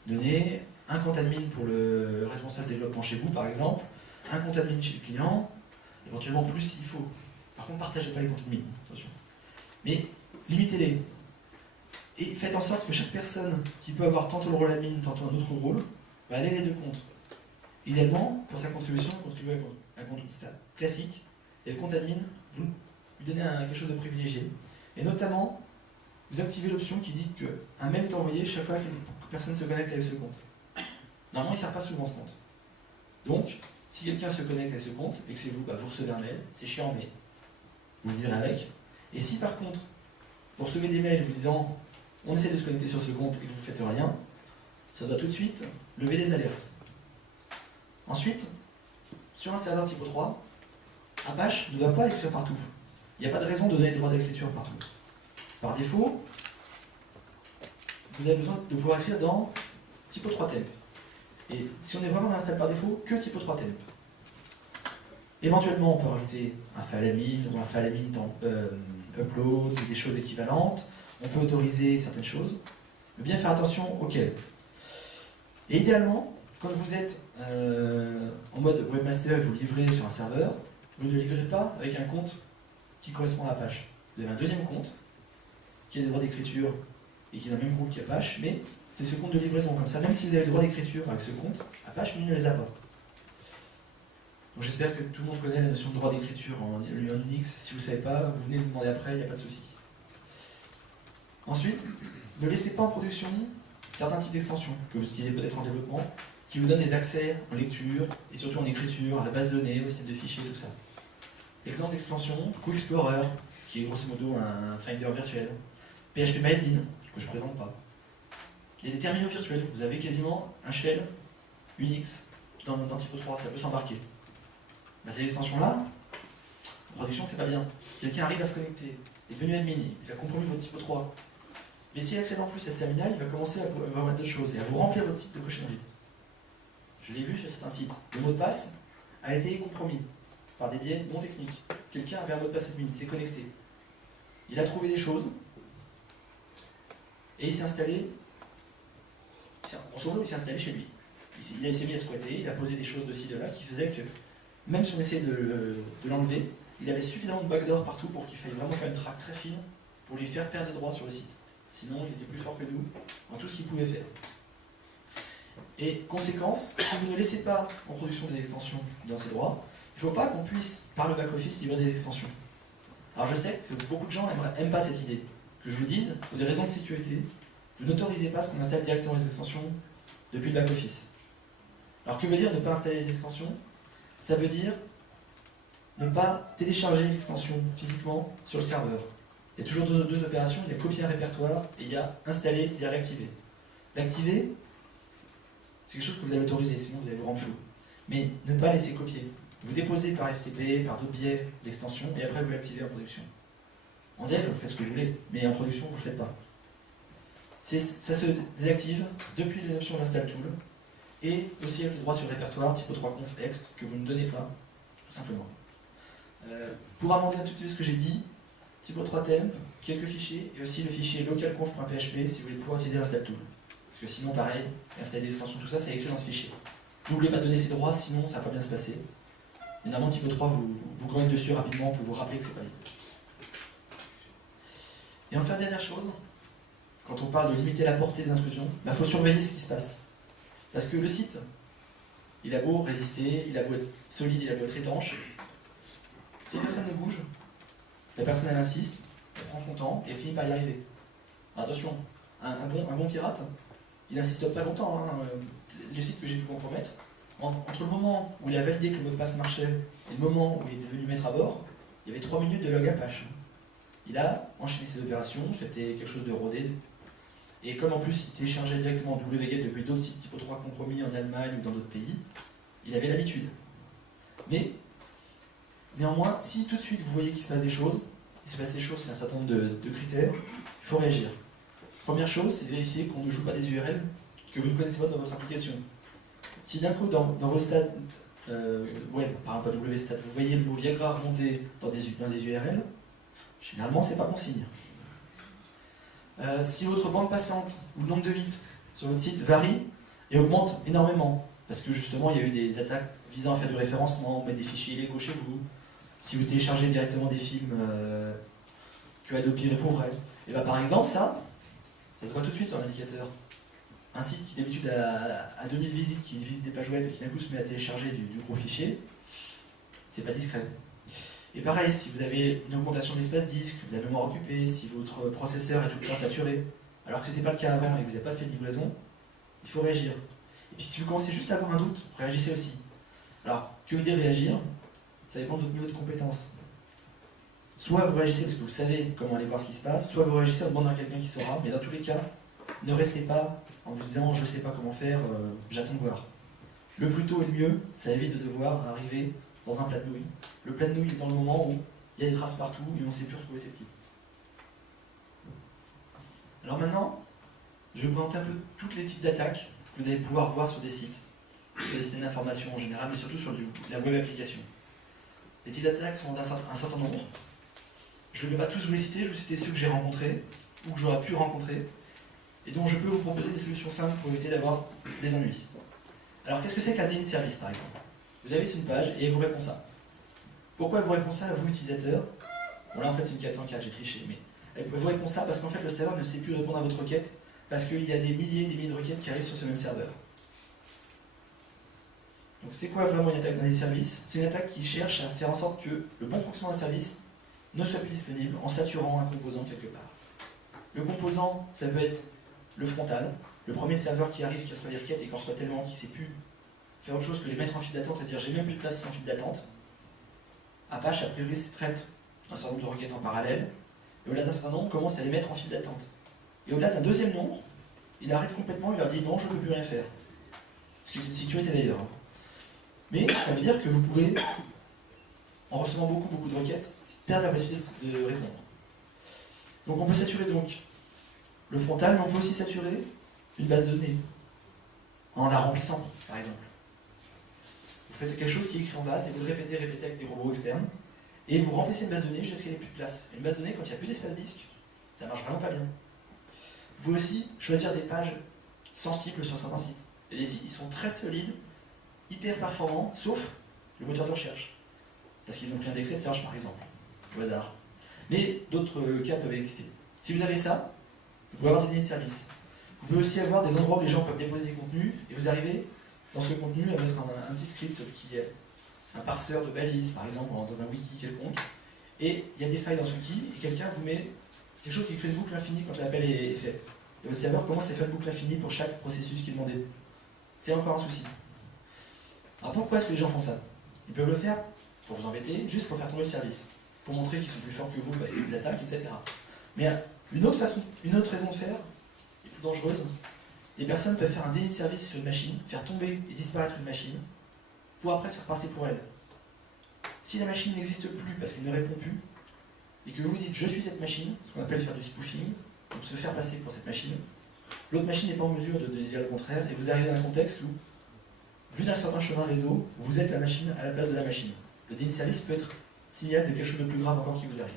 Donnez un compte admin pour le responsable développement chez vous, par exemple, un compte admin chez le client, éventuellement plus s'il faut. Par contre, partagez pas les comptes admin, attention. Mais limitez-les. Et faites en sorte que chaque personne qui peut avoir tantôt le rôle admin, tantôt un autre rôle, elle ait les deux comptes. Idéalement, pour sa contribution, contribuez à un compte classique, et le compte admin, vous lui donnez quelque chose de privilégié. Et notamment, vous activez l'option qui dit qu'un mail est envoyé chaque fois qu'une personne se connecte avec ce compte. Normalement, il ne sert pas souvent ce compte. Donc, si quelqu'un se connecte avec ce compte, et que c'est vous, vous recevez un mail, c'est chiant, mais vous virez avec. Et si par contre, vous recevez des mails vous disant on essaie de se connecter sur ce compte et que vous ne faites rien, ça doit tout de suite lever des alertes. Ensuite, sur un serveur Typo 3, Apache ne doit pas écrire partout. Il n'y a pas de raison de donner le droit d'écriture partout. Par défaut, vous avez besoin de pouvoir écrire dans Typo 3 temp. Et si on est vraiment installé par défaut, que Typo 3 temp. Éventuellement, on peut rajouter un falamine ou un falamine upload ou des choses équivalentes. On peut autoriser certaines choses. Mais bien faire attention auxquelles. Et idéalement, quand vous êtes en mode webmaster et vous livrez sur un serveur, vous ne livrez pas avec un compte qui correspond à Apache. Vous avez un deuxième compte qui a des droits d'écriture et qui est dans le même groupe qu'Apache, mais c'est ce compte de livraison. Comme ça, même si vous avez le droit d'écriture avec ce compte, Apache lui ne les a pas. Donc j'espère que tout le monde connaît la notion de droit d'écriture en Unix. Si vous ne savez pas, vous venez me demander après, il n'y a pas de souci. Ensuite, ne laissez pas en production certains types d'extensions que vous utilisez peut-être en développement, qui vous donnent des accès en lecture et surtout en écriture, à la base de données, au système de fichiers, tout ça. Exemple d'extension, QExplorer, qui est grosso modo un Finder virtuel. PHPMyAdmin, que je ne présente pas. Il y a des terminaux virtuels, vous avez quasiment un shell Unix dans Typo 3, ça peut s'embarquer. Ces extensions-là, en production, c'est pas bien. Quelqu'un arrive à se connecter, est devenu admin, il a compromis votre Typo 3. Mais s'il accède en plus à ce terminal, il va commencer à vous mettre d'autres choses et à vous remplir votre site de cochonneries. Je l'ai vu sur certains sites. Le mot de passe a été compromis par des biais non techniques. Quelqu'un avait un mot de passe admin, il s'est connecté. Il a trouvé des choses et il s'est installé. Grosso modo, il s'est installé chez lui. Il s'est mis à squatter, il a posé des choses de ci, de là qui faisaient que, même si on essayait de l'enlever, il avait suffisamment de backdoor partout pour qu'il faille vraiment faire une traque très fine pour lui faire perdre des droits sur le site. Sinon, il était plus fort que nous dans tout ce qu'il pouvait faire. Et conséquence, si vous ne laissez pas en production des extensions dans ces droits, il ne faut pas qu'on puisse, par le back-office, livrer des extensions. Alors je sais que beaucoup de gens n'aiment pas cette idée. Que je vous dise, pour des raisons de sécurité, vous n'autorisez pas ce qu'on installe directement les extensions depuis le back-office. Alors que veut dire ne pas installer les extensions? Ça veut dire ne pas télécharger l'extension physiquement sur le serveur. Il y a toujours deux opérations, il y a copier un répertoire et il y a installer, c'est-à-dire l'activer. L'activer, c'est quelque chose que vous allez autoriser, sinon vous allez vous rendre flou. Mais ne pas laisser copier. Vous déposez par FTP, par d'autres biais l'extension et après vous l'activez en production. En dev, vous faites ce que vous voulez, mais en production, vous ne le faites pas. Ça se désactive depuis l'option d'install tool, et aussi avec le droit sur le répertoire, typo3conf ext, que vous ne donnez pas, tout simplement. Pour amender un tout petit peu ce que j'ai dit, typo3temp, quelques fichiers, et aussi le fichier localconf.php si vous voulez pouvoir utiliser l'install tool. Parce que sinon, pareil, installer des extensions, tout ça, c'est écrit dans ce fichier. N'oubliez pas de donner ces droits, sinon ça ne va pas bien se passer. Et normalement, typo3 vous grogne dessus rapidement pour vous rappeler que c'est pas vite. Et enfin, dernière chose, quand on parle de limiter la portée des intrusions, il faut surveiller ce qui se passe. Parce que le site, il a beau résister, il a beau être solide, il a beau être étanche, si personne ne bouge, la personne elle insiste, elle prend son temps et elle finit par y arriver. Alors, attention, un bon pirate, il n'insiste pas longtemps. Le site que j'ai pu compromettre, entre le moment où il a validé que le mot de passe marchait et le moment où il était venu mettre à bord, il y avait 3 minutes de log Apache. Il a enchaîné ses opérations, c'était quelque chose de rodé. Et comme en plus il téléchargeait directement wget depuis d'autres sites typo3 compromis en Allemagne ou dans d'autres pays, il avait l'habitude. Mais, néanmoins, si tout de suite vous voyez qu'il se passe des choses, il se passe des choses, c'est un certain nombre de critères, il faut réagir. Première chose, c'est vérifier qu'on ne joue pas des URL que vous ne connaissez pas dans votre application. Si d'un coup, dans vos stats web, par exemple à WStat, vous voyez le mot Viagra remonter dans des URL, généralement, c'est pas bon signe. Si votre bande passante ou le nombre de bits sur votre site varie et augmente énormément, parce que justement, il y a eu des attaques visant à faire du référencement, mettre des fichiers illégaux chez vous, si vous téléchargez directement des films que Adobe réprouverait, et bien par exemple, ça se voit tout de suite dans l'indicateur. Un site qui d'habitude a 2000 visites, qui visite des pages web et qui d'un coup se met à télécharger du gros fichier, c'est pas discret. Et pareil, si vous avez une augmentation de l'espace disque, de la mémoire occupée, si votre processeur est tout le temps saturé, alors que ce n'était pas le cas avant et que vous n'avez pas fait de livraison, il faut réagir. Et puis si vous commencez juste à avoir un doute, réagissez aussi. Alors, que veut dire réagir? Ça dépend de votre niveau de compétence. Soit vous réagissez parce que vous savez comment aller voir ce qui se passe, soit vous réagissez en demandant à quelqu'un qui saura, mais dans tous les cas, ne restez pas en vous disant je ne sais pas comment faire, j'attends de voir. Le plus tôt est le mieux, ça évite de devoir arriver dans un plat de nouilles. Le plat de nouilles est dans le moment où il y a des traces partout et on ne sait plus retrouver ses petits. Alors maintenant, je vais vous présenter un peu tous les types d'attaques que vous allez pouvoir voir sur des sites d'information en général, mais surtout sur la web application. Les types d'attaques sont d'un certain nombre. Je ne vais pas tous vous les citer, je vais vous citer ceux que j'ai rencontrés ou que j'aurais pu rencontrer et dont je peux vous proposer des solutions simples pour éviter d'avoir des ennuis. Alors qu'est-ce que c'est qu'un déni de service par exemple? Vous avez une page et elle vous répond ça. Pourquoi elle vous répond ça à vous, utilisateur? Bon là en fait c'est une 404, j'ai triché, mais elle vous répond ça parce qu'en fait le serveur ne sait plus répondre à votre requête parce qu'il y a des milliers et des milliers de requêtes qui arrivent sur ce même serveur. Donc c'est quoi vraiment une attaque d'un service? C'est une attaque qui cherche à faire en sorte que le bon fonctionnement d'un service ne soit plus disponible en saturant un composant quelque part. Le composant, ça peut être le frontal, le premier serveur qui arrive, qui reçoit les requêtes et qui en reçoit tellement qu'il ne sait plus faire autre chose que les mettre en file d'attente, c'est-à-dire j'ai même plus de place en file d'attente. Apache, a priori, traite un certain nombre de requêtes en parallèle, et au-delà d'un certain nombre, commence à les mettre en file d'attente. Et au-delà d'un deuxième nombre, il arrête complètement, il leur dit non, je ne peux plus rien faire. Ce qui est une sécurité d'ailleurs. Mais ça veut dire que vous pouvez, en recevant beaucoup de requêtes, perdre la possibilité de répondre. Donc on peut saturer donc le frontal, mais on peut aussi saturer une base de données, en la remplissant, par exemple. Vous faites quelque chose qui est écrit en base, et vous le répétez avec des robots externes, et vous remplissez une base de données jusqu'à ce qu'elle n'ait plus de place. Une base de données, quand il n'y a plus d'espace disque, ça marche vraiment pas bien. Vous pouvez aussi choisir des pages sensibles sur certains sites. Et les sites, ils sont très solides, hyper performants, sauf le moteur de recherche. Parce qu'ils ont pris un indexé de search, par exemple, au hasard. Mais d'autres cas peuvent exister. Si vous avez ça, vous pouvez avoir des données de service. Vous pouvez aussi avoir des endroits où les gens peuvent déposer des contenus, et vous arrivez dans ce contenu à mettre un petit script qui est un parseur de balises, par exemple, dans un wiki quelconque, et il y a des failles dans ce wiki, et quelqu'un vous met quelque chose qui fait une boucle infinie quand l'appel est fait. Et votre serveur commence à faire une boucle infinie pour chaque processus qui est demandé. C'est encore un souci. Alors pourquoi est-ce que les gens font ça? Ils peuvent le faire pour vous embêter, juste pour faire tomber le service, pour montrer qu'ils sont plus forts que vous parce qu'ils vous attaquent, etc. Mais une autre raison de faire, et plus dangereuse, les personnes peuvent faire un déni de service sur une machine, faire tomber et disparaître une machine, pour après se faire passer pour elle. Si la machine n'existe plus parce qu'elle ne répond plus, et que vous dites je suis cette machine, ce qu'on appelle faire du spoofing, donc se faire passer pour cette machine, l'autre machine n'est pas en mesure de dire le contraire, et vous arrivez dans un contexte où, vu d'un certain chemin réseau, vous êtes la machine à la place de la machine. Le déni de service peut être signal de quelque chose de plus grave encore qui vous arrive.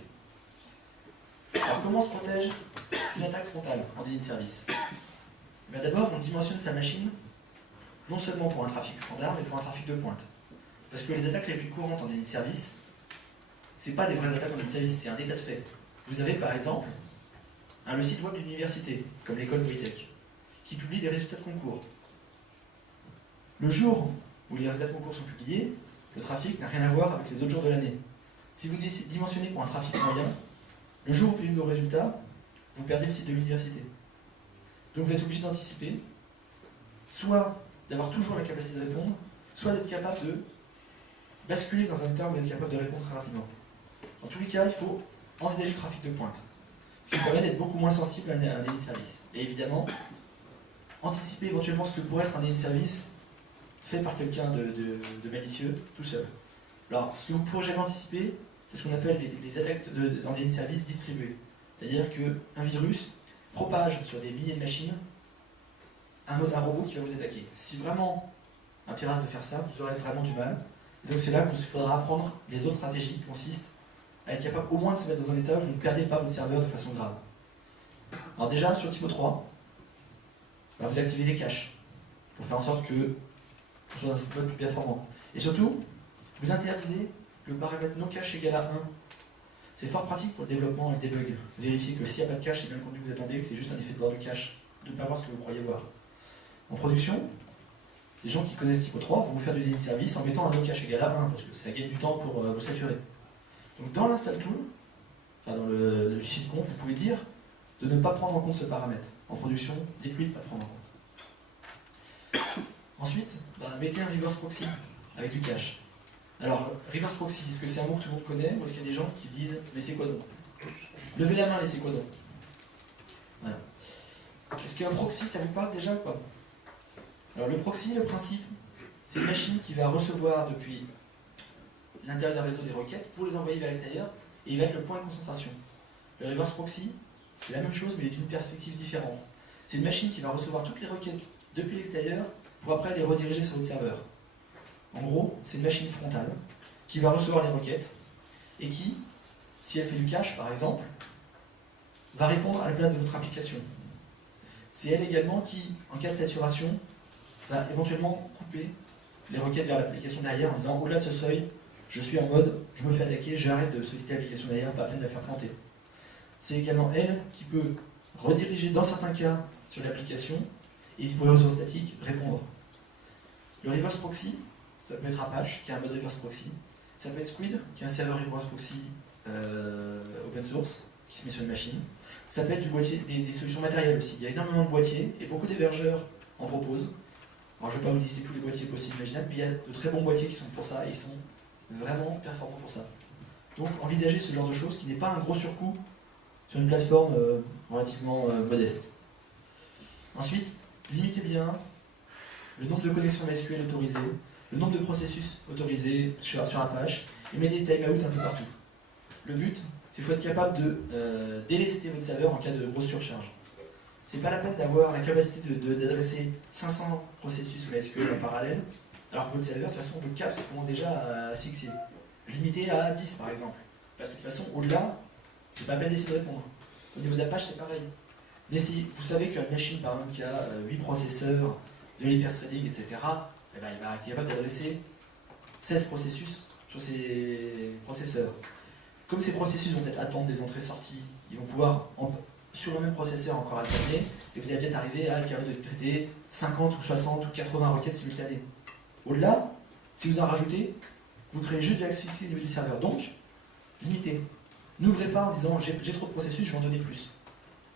Alors comment se protège une attaque frontale en déni de service? D'abord, on dimensionne sa machine non seulement pour un trafic standard, mais pour un trafic de pointe. Parce que les attaques les plus courantes en déni de service, ce n'est pas des vraies attaques en déni de service, c'est un état de fait. Vous avez par exemple le site web d'une université, comme l'école Polytech, qui publie des résultats de concours. Le jour où les résultats de concours sont publiés, le trafic n'a rien à voir avec les autres jours de l'année. Si vous dimensionnez pour un trafic moyen, le jour où vous publiez vos résultats, vous perdez le site de l'université. Donc vous êtes obligé d'anticiper, soit d'avoir toujours la capacité de répondre, soit d'être capable de basculer dans un état où vous êtes capable de répondre très rapidement. Dans tous les cas, il faut envisager le trafic de pointe, ce qui permet d'être beaucoup moins sensible à un déni de service. Et évidemment, anticiper éventuellement ce que pourrait être un déni de service fait par quelqu'un de malicieux tout seul. Alors, ce que vous ne pourrez jamais anticiper, c'est ce qu'on appelle les attaques en déni de service distribuées. C'est-à-dire qu'un virus propage sur des milliers de machines un robot qui va vous attaquer. Si vraiment un pirate veut faire ça, vous aurez vraiment du mal. Et donc c'est là qu'il faudra apprendre les autres stratégies qui consistent à être capable au moins de se mettre dans un état où vous ne perdez pas votre serveur de façon grave. Alors déjà, sur Typo 3, vous activez les caches pour faire en sorte que vous soyez dans un système plus performant. Et surtout, vous interdisez le paramètre non cache égal à 1. C'est fort pratique pour le développement et le debug. Vérifiez que s'il n'y a pas de cache, c'est bien le contenu que vous attendez, que c'est juste un effet de bord de cache, de ne pas voir ce que vous croyez voir. En production, les gens qui connaissent Typo 3 vont vous faire du déni de service en mettant un no cache égal à 1, parce que ça gagne du temps pour vous saturer. Donc dans l'install tool, enfin dans le fichier de conf, vous pouvez dire de ne pas prendre en compte ce paramètre. En production, dites-lui de ne pas prendre en compte. Ensuite, mettez un reverse proxy avec du cache. Alors, reverse proxy, est-ce que c'est un mot que tout le monde connaît, ou est-ce qu'il y a des gens qui se disent mais c'est quoi donc? Levez la main, mais c'est quoi donc? Voilà. Est-ce qu'un proxy, ça vous parle déjà ou pas? Alors le proxy, le principe, c'est une machine qui va recevoir depuis l'intérieur d'un réseau des requêtes pour les envoyer vers l'extérieur, et il va être le point de concentration. Le reverse proxy, c'est la même chose, mais d'une perspective différente. C'est une machine qui va recevoir toutes les requêtes depuis l'extérieur pour après les rediriger sur votre serveur. En gros, c'est une machine frontale qui va recevoir les requêtes et qui, si elle fait du cache par exemple, va répondre à la place de votre application. C'est elle également qui, en cas de saturation, va éventuellement couper les requêtes vers l'application derrière en disant au-delà de ce seuil, je suis en mode, je me fais attaquer, j'arrête de solliciter l'application derrière, pas la peine de la faire planter. C'est également elle qui peut rediriger dans certains cas sur l'application et pour les réseaux statiques répondre. Le reverse proxy, ça peut être Apache qui a un mode reverse proxy, ça peut être Squid qui est un serveur reverse proxy open source qui se met sur une machine. Ça peut être du boîtier, des solutions matérielles aussi. Il y a énormément de boîtiers et beaucoup d'hébergeurs en proposent. Alors je ne vais pas vous lister tous les boîtiers possibles imaginables, mais il y a de très bons boîtiers qui sont pour ça et ils sont vraiment performants pour ça. Donc envisagez ce genre de choses qui n'est pas un gros surcoût sur une plateforme relativement modeste. Ensuite, limitez bien le nombre de connexions MySQL autorisées, le nombre de processus autorisés sur Apache et mettez des timeouts un peu partout. Le but, c'est qu'il faut être capable de délester votre serveur en cas de grosse surcharge. C'est pas la peine d'avoir la capacité d'adresser 500 processus MySQL en parallèle, alors que votre serveur, de toute façon, votre 4 commence déjà à s'asphyxier. Limitez à 10 par exemple. Parce que de toute façon, au-delà, c'est pas la peine d'essayer de répondre. Au niveau d'Apache, c'est pareil. Vous savez qu'une machine, par exemple, qui a 8 processeurs, de l'hyperthreading, etc., eh ben, il va être capable d'adresser 16 processus sur ces processeurs. Comme ces processus vont être attendre des entrées-sorties, ils vont pouvoir, sur le même processeur, encore alterner, et vous allez peut-être arriver à être capable de traiter 50 ou 60 ou 80 requêtes simultanées. Au-delà, si vous en rajoutez, vous créez juste de l'asphyxie au niveau du serveur. Donc, limitez. N'ouvrez pas en disant j'ai trop de processus, je vais en donner plus.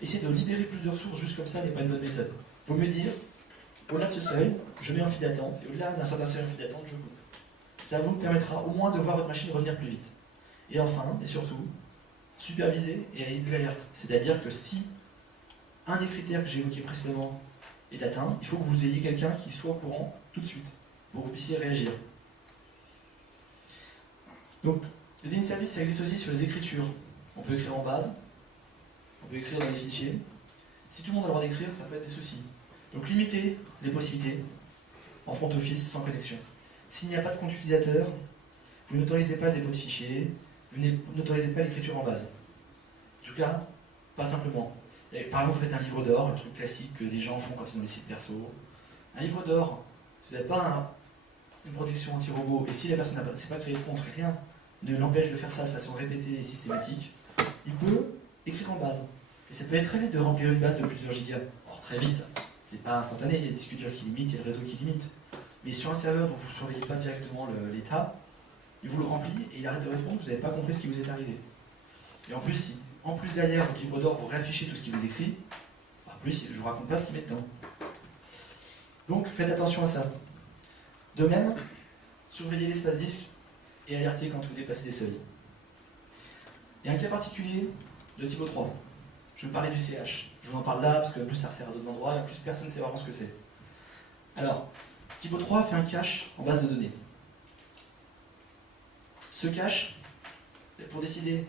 Essayez de libérer plus de ressources juste comme ça n'est pas une bonne méthode. Il vaut mieux dire, au-delà de ce seuil, je mets en file d'attente, et au-delà d'un certain seuil en file d'attente, je coupe. Ça vous permettra au moins de voir votre machine revenir plus vite. Et enfin, et surtout, superviser et ayez des alertes. C'est-à-dire que si un des critères que j'ai évoqués précédemment est atteint, il faut que vous ayez quelqu'un qui soit au courant tout de suite, pour que vous puissiez réagir. Donc, le déni de service, ça existe aussi sur les écritures. on peut écrire en base, on peut écrire dans les fichiers. Si tout le monde a le droit d'écrire, ça peut être des soucis. Donc limitez les possibilités en front office sans connexion. S'il n'y a pas de compte utilisateur, vous n'autorisez pas le dépôt de fichiers, vous n'autorisez pas l'écriture en base. En tout cas, pas simplement. Et par exemple, vous faites un livre d'or, le truc classique que les gens font quand ils ont des sites perso. Un livre d'or, si vous n'avez pas une protection anti-robot, et si la personne ne s'est pas créée de compte, rien ne l'empêche de faire ça de façon répétée et systématique, il peut écrire en base. Et ça peut être très vite de remplir une base de plusieurs gigas. Alors très vite, c'est pas instantané, il y a des discuteurs qui limitent, il y a le réseau qui limite. Mais sur un serveur dont vous ne surveillez pas directement l'état, il vous le remplit et il arrête de répondre, vous n'avez pas compris ce qui vous est arrivé. Et en plus, si en plus derrière votre livre d'or, vous réaffichez tout ce qui vous écrit, en plus, je ne vous raconte pas ce qu'il met dedans. Donc faites attention à ça. De même, surveillez l'espace disque et alertez quand vous dépassez des seuils. Et un cas particulier de Typo 3. Je vais parler du CH. Je vous en parle là parce que plus ça sert à d'autres endroits et en plus personne ne sait vraiment ce que c'est. Alors, Typo 3 fait un cache en base de données. Ce cache, pour décider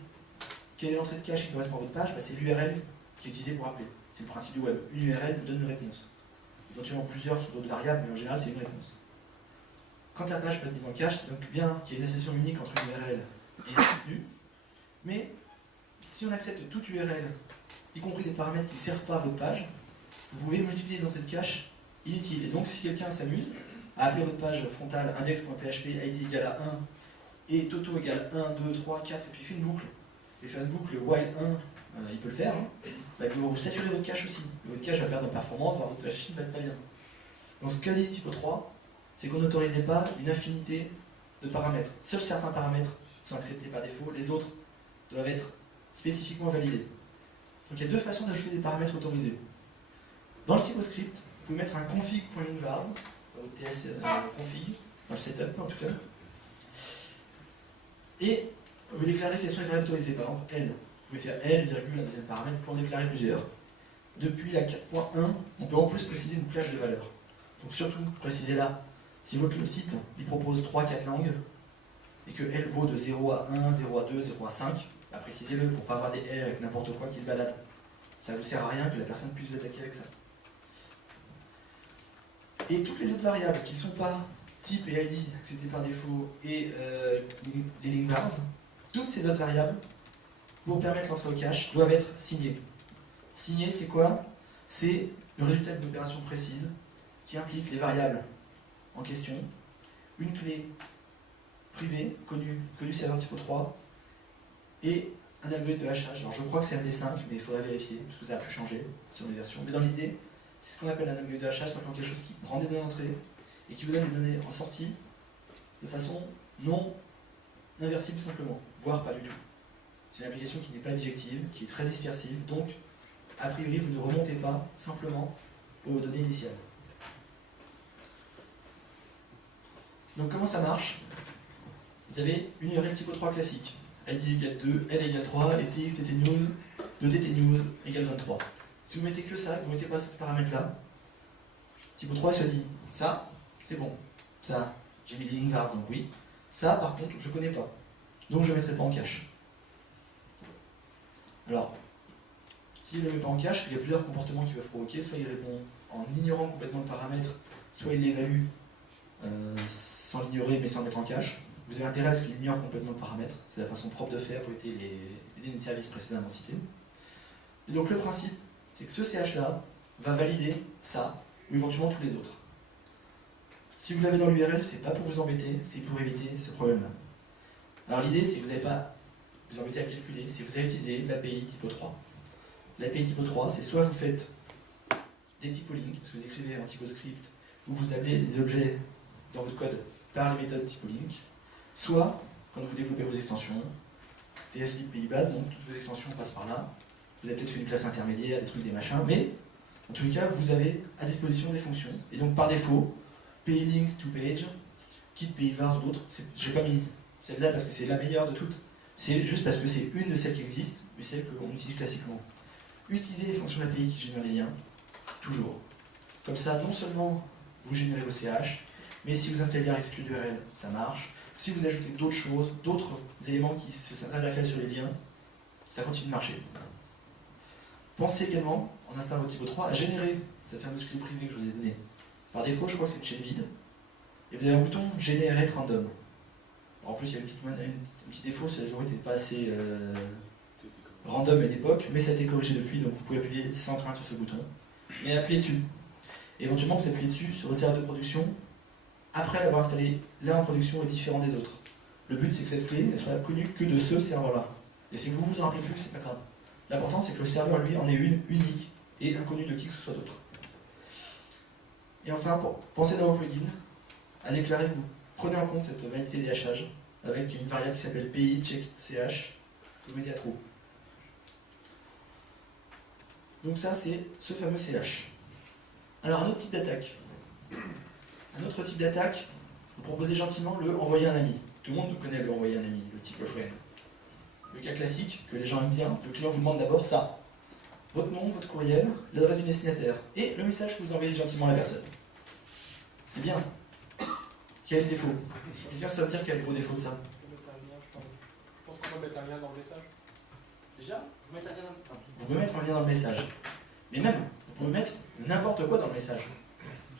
quelle est l'entrée de cache qui correspond à votre page, c'est l'URL qui est utilisée pour appeler. C'est le principe du web. Une URL vous donne une réponse. Éventuellement plusieurs sur d'autres variables, mais en général c'est une réponse. Quand la page peut être mise en cache, c'est donc bien qu'il y ait une association unique entre une URL et un contenu. Mais si on accepte toute URL, y compris des paramètres qui ne servent pas à votre page, vous pouvez multiplier les entrées de cache inutiles. Et donc si quelqu'un s'amuse à appeler votre page frontale index.php id égale à 1 et toto égale 1, 2, 3, 4, et puis il fait une boucle, et faire une boucle while 1, il peut le faire, vous saturez votre cache aussi. Votre cache va perdre en performance, votre machine va être pas bien. Donc ce qu'a dit Typo 3, c'est qu'on n'autorisait pas une infinité de paramètres. Seuls certains paramètres sont acceptés par défaut, les autres doivent être spécifiquement validés. Donc il y a deux façons d'ajouter des paramètres autorisés. Dans le TypoScript, vous pouvez mettre un config.invars, dans votre TS config, dans le setup en tout cas, et vous déclarez quelles sont les variables autorisées. Par exemple, L. Vous pouvez faire L, virgule, un deuxième paramètre, pour en déclarer plusieurs. Depuis la 4.1, on peut en plus préciser une plage de valeurs. Donc surtout, précisez là, si votre site il propose 3-4 langues, et que L vaut de 0 à 1, 0 à 2, 0 à 5, précisez-le pour ne pas avoir des L avec n'importe quoi qui se balade. Ça ne vous sert à rien que la personne puisse vous attaquer avec ça. Et toutes les autres variables qui ne sont pas type et ID acceptées par défaut et les link bars, toutes ces autres variables, pour permettre l'entrée au cache, doivent être signées. Signer, c'est quoi? C'est le résultat d'une opération précise qui implique les variables en question, une clé privée, connue du serveur Typo 3, et un algorithme de hachage. Alors je crois que c'est MD5, mais il faudrait vérifier, parce que ça a pu changer sur les versions. Mais dans l'idée, c'est ce qu'on appelle un algorithme de hachage, simplement quelque chose qui prend des données d'entrée et qui vous donne les données en sortie de façon non inversible simplement, voire pas du tout. C'est une application qui n'est pas bijective, qui est très dispersive, donc a priori vous ne remontez pas simplement aux données initiales. Donc comment ça marche? Vous avez une URL Typo 3 classique, ID égale 2, L égale 3, et TX TT News, de TT News égale 23. Si vous mettez que ça, vous ne mettez pas ce paramètre-là, Typo 3 se dit, ça, c'est bon. Ça, j'ai mis les link vars, donc oui. Ça, par contre, je ne connais pas. Donc je ne mettrai pas en cache. Alors, s'il ne le met pas en cache, il y a plusieurs comportements qui peuvent provoquer. Soit il répond en ignorant complètement le paramètre, soit il l'évalue sans l'ignorer mais sans le mettre en cache. Vous avez intérêt à ce qu'il ignore complètement le paramètre. C'est la façon propre de faire pour éviter les données de service précédemment cités. Et donc le principe, c'est que ce CH-là va valider ça, ou éventuellement tous les autres. Si vous l'avez dans l'URL, c'est pas pour vous embêter, c'est pour éviter ce problème-là. Alors l'idée, c'est que vous n'allez pas vous embêter à calculer, si vous avez utilisé l'API Typo 3. L'API Typo 3, c'est soit vous faites des typolinks, parce que vous écrivez un typoscript, où vous appelez les objets dans votre code par les méthodes typoliink, soit, quand vous développez vos extensions, TSLib pays base, donc toutes vos extensions passent par là. Vous avez peut-être fait une classe intermédiaire, des trucs, des machins, mais en tous les cas, vous avez à disposition des fonctions. Et donc par défaut, PayLink to page, kit PayVars ou d'autres, j'ai pas mis celle-là parce que c'est la meilleure de toutes. C'est juste parce que c'est une de celles qui existent, mais celle qu'on utilise classiquement. Utilisez les fonctions d'API qui génèrent les liens, toujours. Comme ça, non seulement vous générez vos CH, mais si vous installez l'architecture d'URL, ça marche. Si vous ajoutez d'autres choses, d'autres éléments qui s'intercalent sur les liens, ça continue de marcher. Pensez également, en installant votre typo 3, à générer cette fameuse clé privée que je vous ai donnée. Par défaut, je crois que c'est une chaîne vide. Et vous avez un bouton Generate Random. Alors, en plus, il y a un petit défaut, c'est que l'algorithme n'était pas assez random à l'époque, mais ça a été corrigé depuis, donc vous pouvez appuyer sans crainte sur ce bouton. Et appuyez dessus. Et éventuellement, vous appuyez dessus sur votre serveur de production après l'avoir installé là en production et différent des autres. Le but, c'est que cette clé ne soit connue que de ce serveur-là. Et si vous vous en rappelez plus, c'est pas grave. L'important, c'est que le serveur, lui, en ait une unique et inconnue de qui que ce soit d'autre. Et enfin, pensez dans vos plugins à déclarer que vous prenez en compte cette validité des hachages avec une variable qui s'appelle PI check ch que vous mettez à true. Donc ça, c'est ce fameux CH. Alors, un autre type d'attaque. Un autre type d'attaque, vous proposez gentiment le envoyer un ami. Tout le monde connaît le envoyer un ami, le type friend. Le cas classique, que les gens aiment bien, le client vous demande d'abord ça. Votre nom, votre courriel, l'adresse du destinataire et le message que vous envoyez gentiment à la personne. C'est bien. Quel est le défaut? Est-ce que quelqu'un saurait me dire quel est le gros défaut de ça? Je pense qu'on peut mettre un lien dans le message. Déjà, vous pouvez mettre un lien dans le message. Mais même, vous pouvez mettre n'importe quoi dans le message.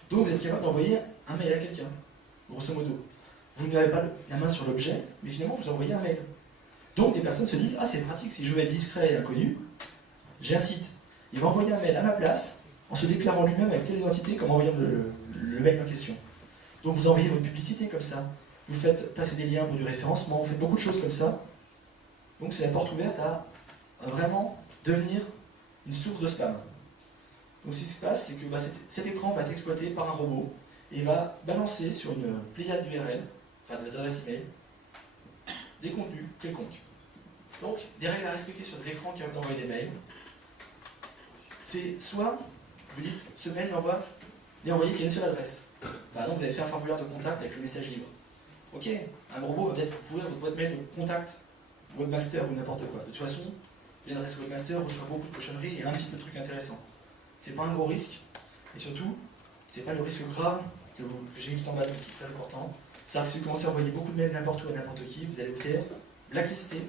Donc vous êtes capable d'envoyer un mail à quelqu'un, grosso modo. Vous n'avez pas la main sur l'objet, mais finalement vous envoyez un mail. Donc des personnes se disent, ah c'est pratique, si je veux être discret et inconnu, j'ai un site. Il va envoyer un mail à ma place, en se déclarant lui-même avec telle identité comme envoyant le mail en question. Donc vous envoyez votre publicité comme ça. Vous faites passer des liens pour du référencement, vous faites beaucoup de choses comme ça. Donc c'est la porte ouverte à vraiment devenir une source de spam. Donc ce qui se passe, c'est que cet écran va être exploité par un robot et va balancer sur une pléiade d'URL, enfin d'adresse email, des contenus quelconques. Donc des règles à respecter sur des écrans qui peuvent envoyer des mails. C'est soit vous dites ce mail n'est envoyé qu'à une seule adresse. Par exemple, vous avez fait un formulaire de contact avec le message libre. Ok, un robot va peut-être pourrir votre boîte mail de contact, webmaster ou n'importe quoi. De toute façon, l'adresse webmaster reçoit beaucoup de cochonneries et un petit peu de trucs intéressants. C'est pas un gros risque, et surtout, c'est pas le risque grave que j'ai mis tout en bas, qui est très important. C'est-à-dire que si vous commencez à envoyer beaucoup de mails n'importe où à n'importe qui, vous allez vous faire blacklister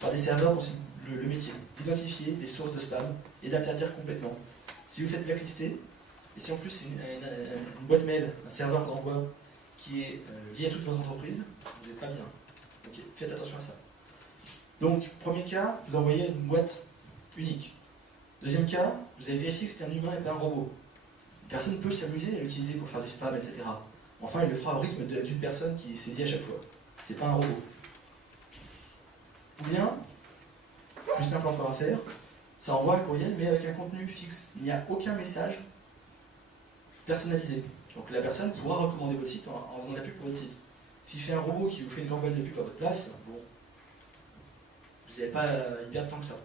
par des serveurs dont c'est le métier, d'identifier les sources de spam et d'interdire complètement. Si vous faites blacklister, et si en plus c'est une boîte mail, un serveur d'envoi qui est lié à toute votre entreprise, vous n'êtes pas bien. Donc faites attention à ça. Donc, premier cas, vous envoyez une boîte unique. Deuxième cas, vous avez vérifié que c'était un humain et pas un robot. Une personne peut s'amuser à l'utiliser pour faire du spam, etc. Enfin, il le fera au rythme d'une personne qui saisit à chaque fois. C'est pas un robot. Ou bien, plus simple encore à faire, ça envoie un courriel mais avec un contenu fixe. Il n'y a aucun message personnalisé. Donc la personne pourra recommander votre site en vendant de la pub pour votre site. S'il fait un robot qui vous fait une campagne de pub à votre place, bon, vous n'allez pas y perdre tant que ça.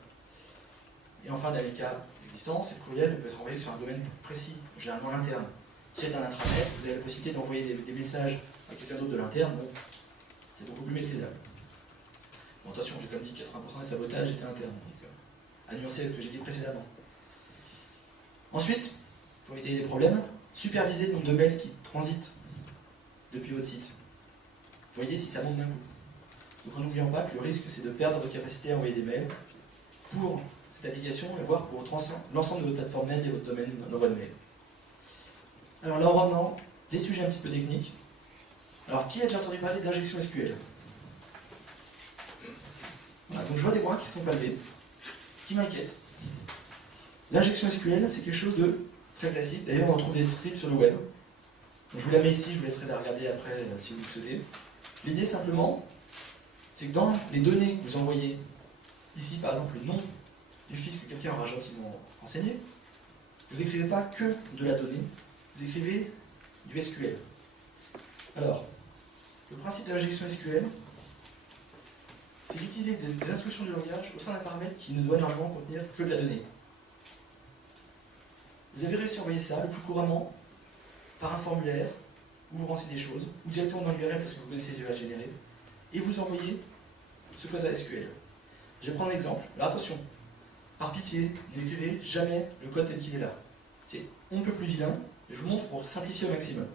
Et enfin, dans les cas d'existence, le courriel peut être envoyé sur un domaine précis, généralement l'interne. Si c'est un intranet, vous avez la possibilité d'envoyer des messages à quelqu'un d'autre de l'interne, bon, c'est beaucoup plus maîtrisable. Bon, attention, j'ai comme dit que 80% des sabotages étaient internes, donc à nuancer avec ce que j'ai dit précédemment. Ensuite, pour éviter les problèmes, supervisez le nombre de mails qui transitent depuis votre site. Voyez si ça monte d'un coup. Donc n'oublions pas que le risque, c'est de perdre votre capacité à envoyer des mails pour cette application et voire pour l'ensemble de votre plateforme mail et votre domaine d'envoi de mail. Alors là, en revenant, les sujets un petit peu techniques. Alors, qui a déjà entendu parler d'injection SQL? Voilà, donc je vois des bras qui sont palmés. Ce qui m'inquiète. L'injection SQL, c'est quelque chose de très classique. D'ailleurs, on retrouve des scripts sur le web. Donc, je vous la mets ici, je vous laisserai la regarder après si vous le souhaitez. L'idée simplement, c'est que dans les données que vous envoyez, ici par exemple le nom du fils que quelqu'un aura gentiment renseigné, vous n'écrivez pas que de la donnée, vous écrivez du SQL. Alors, le principe de l'injection SQL, c'est d'utiliser des instructions de langage au sein d'un paramètre qui ne doit normalement contenir que de la donnée. Vous avez réussi à envoyer ça le plus couramment par un formulaire où vous renseignez des choses, ou directement dans l'URL parce que vous connaissez les URL générés, et vous envoyez ce code à SQL. Je vais prendre un exemple. Alors attention, par pitié, n'écrivez jamais le code tel qu'il est là. C'est on ne peut plus vilain, et je vous montre pour simplifier au maximum.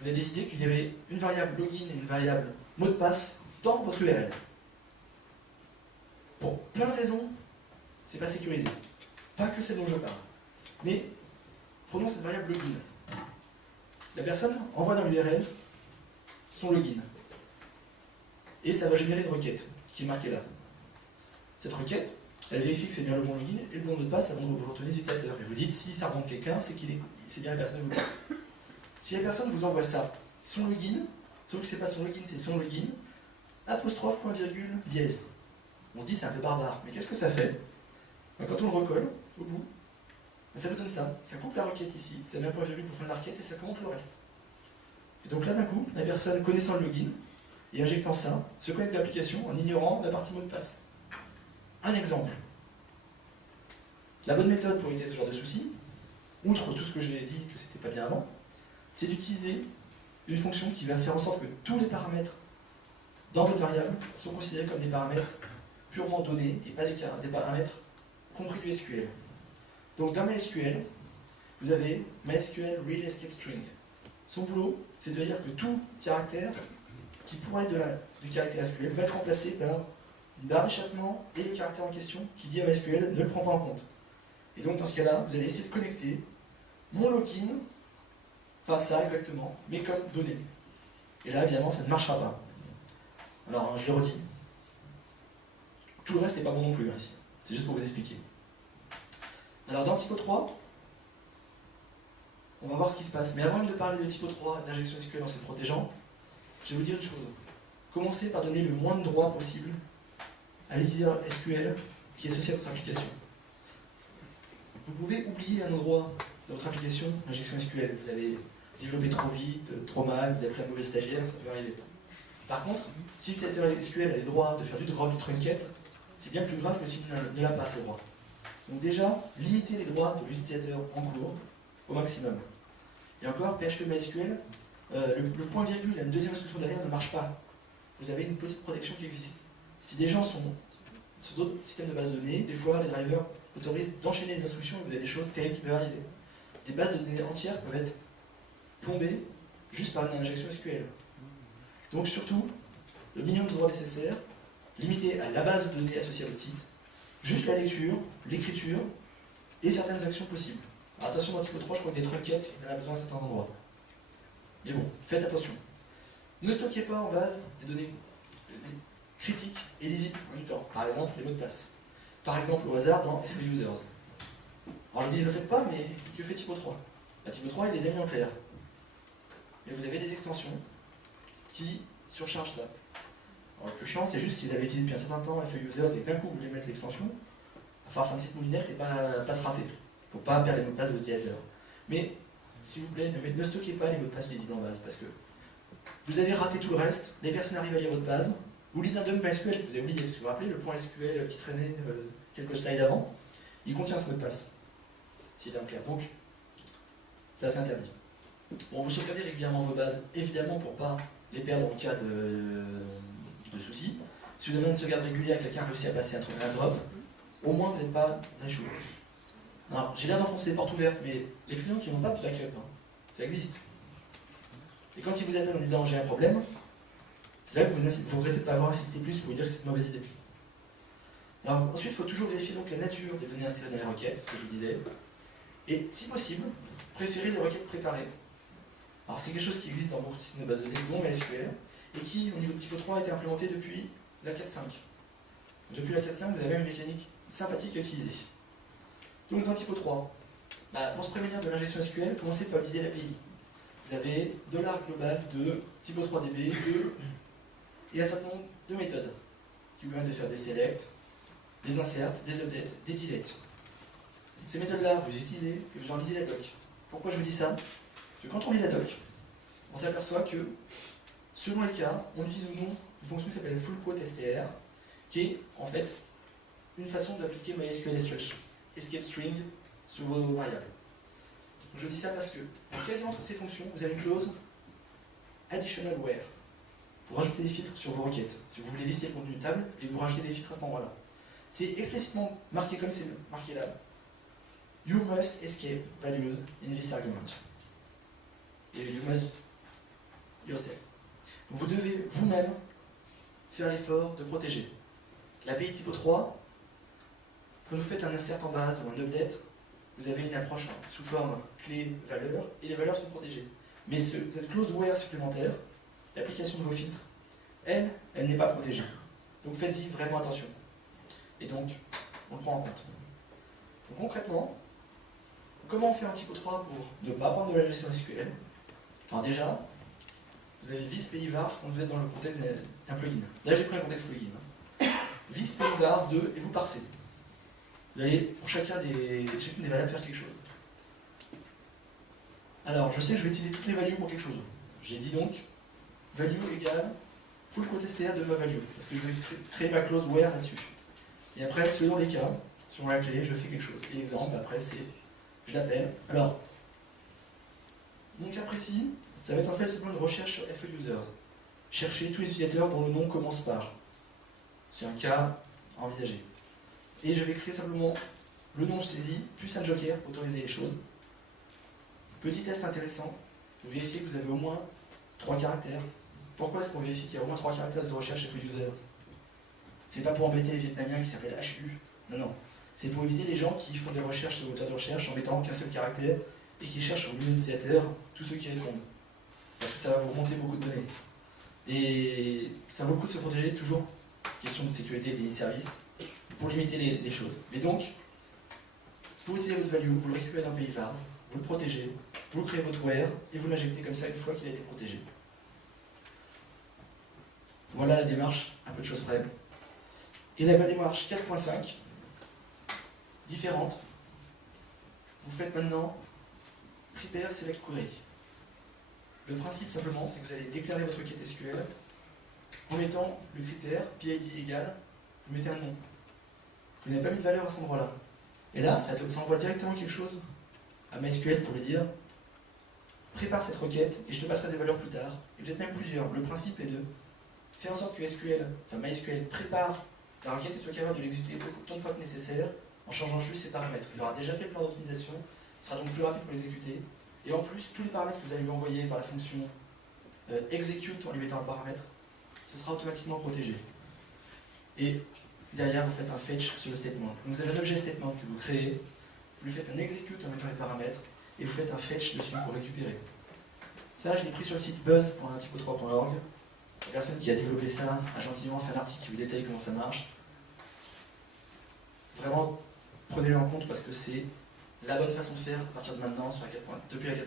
Vous avez décidé qu'il y avait une variable login et une variable mot de passe dans votre URL. Pour plein de raisons, c'est pas sécurisé. Pas que celle dont je parle. Mais prenons cette variable login. La personne envoie dans l'URL son login. Et ça va générer une requête qui est marquée là. Cette requête, elle vérifie que c'est bien le bon login et le bon mot de passe avant de vous retourner du utilisateur. Et vous dites, si ça remonte quelqu'un, c'est bien la personne que vous voulez. Si la personne vous envoie ça, son login, sauf que c'est pas son login, c'est son login, apostrophe, point virgule, dièse. On se dit, c'est un peu barbare. Mais qu'est-ce que ça fait? Quand on le recolle, au bout, ça vous donne ça. Ça coupe la requête ici, ça met un point virgule pour faire la requête et ça commente le reste. Et donc là, d'un coup, la personne connaissant le login et injectant ça, se connecte à l'application en ignorant la partie mot de passe. Un exemple. La bonne méthode pour éviter ce genre de soucis, outre tout ce que j'ai dit que c'était pas bien avant, c'est d'utiliser une fonction qui va faire en sorte que tous les paramètres dans votre variable sont considérés comme des paramètres purement donnés et pas des paramètres compris du SQL. Donc dans MySQL, vous avez MySQL Real Escape String. Son boulot, c'est de dire que tout caractère qui pourrait être du caractère SQL va être remplacé par une barre d'échappement et le caractère en question qui dit à MySQL ne le prend pas en compte. Et donc dans ce cas-là, vous allez essayer de connecter mon login, enfin ça exactement, mais comme données. Et là, évidemment, ça ne marchera pas. Alors, je le redis. Tout le reste n'est pas bon non plus, hein, ici. C'est juste pour vous expliquer. Alors, dans Typo 3, on va voir ce qui se passe. Mais avant de parler de Typo 3 et d'injection SQL en se protégeant, je vais vous dire une chose. Commencez par donner le moins de droits possible à l'éditeur SQL qui est associé à votre application. Vous pouvez oublier un endroit de votre application d'injection SQL. Vous avez développé trop vite, trop mal, vous avez pris un mauvais stagiaire, ça peut arriver. Par contre, si l'utilisateur SQL a le droit de faire du drop, du trunket, c'est bien plus grave que s'il ne l'a pas ce droit. Donc déjà, limitez les droits de l'utilisateur en cours au maximum. Et encore, PHP MySQL, le point virgule et une deuxième instruction derrière ne marche pas. Vous avez une petite protection qui existe. Si des gens sont sur d'autres systèmes de bases de données, des fois les drivers autorisent d'enchaîner les instructions et vous avez des choses terribles qui peuvent arriver. Des bases de données entières peuvent être plombées juste par une injection SQL. Donc surtout, le minimum de droits nécessaires, limité à la base de données associée à votre site, juste la lecture, l'écriture et certaines actions possibles. Alors attention, dans Typo 3, je crois que des trunkets, il en a besoin à certains endroits. Mais bon, faites attention. Ne stockez pas en base des données critiques et lisibles en même temps. Par exemple, les mots de passe. Par exemple, au hasard dans FE Users. Alors je dis, ne le faites pas, mais que fait Typo 3? Typo 3, il les a mis en clair. Et vous avez des extensions qui surchargent ça. Alors le plus chiant, c'est juste si vous avez utilisé depuis un certain temps FE Users et que d'un coup vous voulez mettre l'extension, il va falloir faire une petite moulinette et pas se rater. Il ne faut pas perdre les mots de passe de vos utilisateurs. Mais, s'il vous plaît, ne stockez pas les mots de passe lisibles en base, parce que vous avez raté tout le reste, les personnes arrivent à lire votre base, vous lisez un dump MySQL que vous avez oublié, parce que vous vous rappelez, le point SQL qui traînait quelques slides avant, il contient ce mot de passe, s'il est en clair. Donc, c'est assez interdit. Bon, vous sauvegardez régulièrement vos bases, évidemment pour ne pas les perdre en cas de soucis. Si vous avez une sauvegarde régulière et quelqu'un réussit à passer un drop, au moins vous n'êtes pas échoué. Alors, j'ai l'air d'enfoncer les portes ouvertes, mais les clients qui n'ont pas de backup, ça existe. Et quand ils vous appellent en disant j'ai un problème, c'est là que vous regrettez de ne pas avoir insisté plus pour vous dire que c'est une mauvaise idée. Alors ensuite, il faut toujours vérifier donc la nature des données insérées dans les requêtes, ce que je vous disais. Et si possible, préférez les requêtes préparées. Alors c'est quelque chose qui existe dans beaucoup de systèmes de base de données, dont MySQL, et qui, au niveau de Typo 3, a été implémenté depuis la 4.5. Depuis la 4.5, vous avez une mécanique sympathique à utiliser. Donc dans Typo 3, pour se prémunir de l'injection SQL, commencez par utiliser l'API. Vous avez $global de Typo 3DB, et un certain nombre de méthodes qui vous permettent de faire des selects, des inserts, des updates, des deletes. Ces méthodes-là, vous les utilisez et vous en lisez la doc. Pourquoi je vous dis ça? Parce que quand on lit la doc, on s'aperçoit que, selon les cas, on utilise ou non une fonction qui s'appelle full quote str, qui est en fait une façon d'appliquer MySQL escape string sur vos variables. Je dis ça parce que dans quasiment toutes ces fonctions, vous avez une clause additional where pour rajouter des filtres sur vos requêtes. Si vous voulez lister le contenu de table et vous rajoutez des filtres à cet endroit-là. C'est explicitement marqué comme c'est marqué là. You must escape values in this argument. Et you must yourself. Donc vous devez vous-même faire l'effort de protéger. L'API typo 3, quand vous faites un insert en base ou un update, vous avez une approche sous forme clé-valeur, et les valeurs sont protégées. Mais cette clause where supplémentaire, l'application de vos filtres, elle n'est pas protégée. Donc faites-y vraiment attention. Et donc, on le prend en compte. Donc concrètement, comment on fait un typo 3 pour ne pas prendre de la gestion SQL? Alors déjà, vous avez vis pays vars quand vous êtes dans le contexte d'un plugin. Là, j'ai pris un contexte plugin. Vis pays vars 2 et vous parsez. Vous allez pour chacune des variables faire quelque chose. Alors, je sais que je vais utiliser toutes les values pour quelque chose. J'ai dit donc value égale full quote str de ma value, parce que je vais créer ma clause where là-dessus. Et après, selon les cas, selon la clé, je fais quelque chose. Et l'exemple, après, c'est je l'appelle. Alors, mon cas précis, ça va être en fait simplement une recherche sur FE users. Chercher tous les utilisateurs dont le nom commence par. C'est un cas envisagé. Et je vais créer simplement le nom saisi, plus un joker pour autoriser les choses. Petit test intéressant, vous vérifiez que vous avez au moins 3 caractères. Pourquoi est-ce qu'on vérifie qu'il y a au moins 3 caractères de recherche FE user? C'est pas pour embêter les Vietnamiens qui s'appellent HU. Non, non. C'est pour éviter les gens qui font des recherches sur le moteur de recherche en mettant qu'un seul caractère et qui cherchent sur le menu utilisateur tous ceux qui répondent. Parce que ça va vous remonter beaucoup de données. Et ça vaut le coup de se protéger, toujours, question de sécurité des services, pour limiter les choses. Mais donc, vous utilisez votre value, vous le récupérez dans pays vars, vous le protégez, vous créez votre where et vous l'injectez comme ça une fois qu'il a été protégé. Voilà la démarche, un peu de choses près. Et la démarche 4.5, différente. Vous faites maintenant prepare select query. Le principe simplement, c'est que vous allez déclarer votre requête SQL en mettant le critère PID égale, vous mettez un nom. Vous n'avez pas mis de valeur à cet endroit-là. Et là, ça envoie directement quelque chose à MySQL pour lui dire prépare cette requête et je te passerai des valeurs plus tard. Et peut-être même plusieurs. Le principe est de faire en sorte que MySQL prépare la requête et soit capable de l'exécuter autant de fois que nécessaire en changeant juste ses paramètres. Il aura déjà fait le plan d'optimisation, il sera donc plus rapide pour l'exécuter. Et en plus, tous les paramètres que vous allez lui envoyer par la fonction execute en lui mettant un paramètre, ce sera automatiquement protégé. Et derrière, vous faites un fetch sur le statement. Donc vous avez un objet statement que vous créez, vous lui faites un execute en mettant les paramètres, et vous faites un fetch dessus pour récupérer. Ça, je l'ai pris sur le site buzz.typo3.org. La personne qui a développé ça a gentiment fait un article qui vous détaille comment ça marche. Vraiment, prenez-le en compte parce que c'est la bonne façon de faire à partir de maintenant sur depuis la 4.5.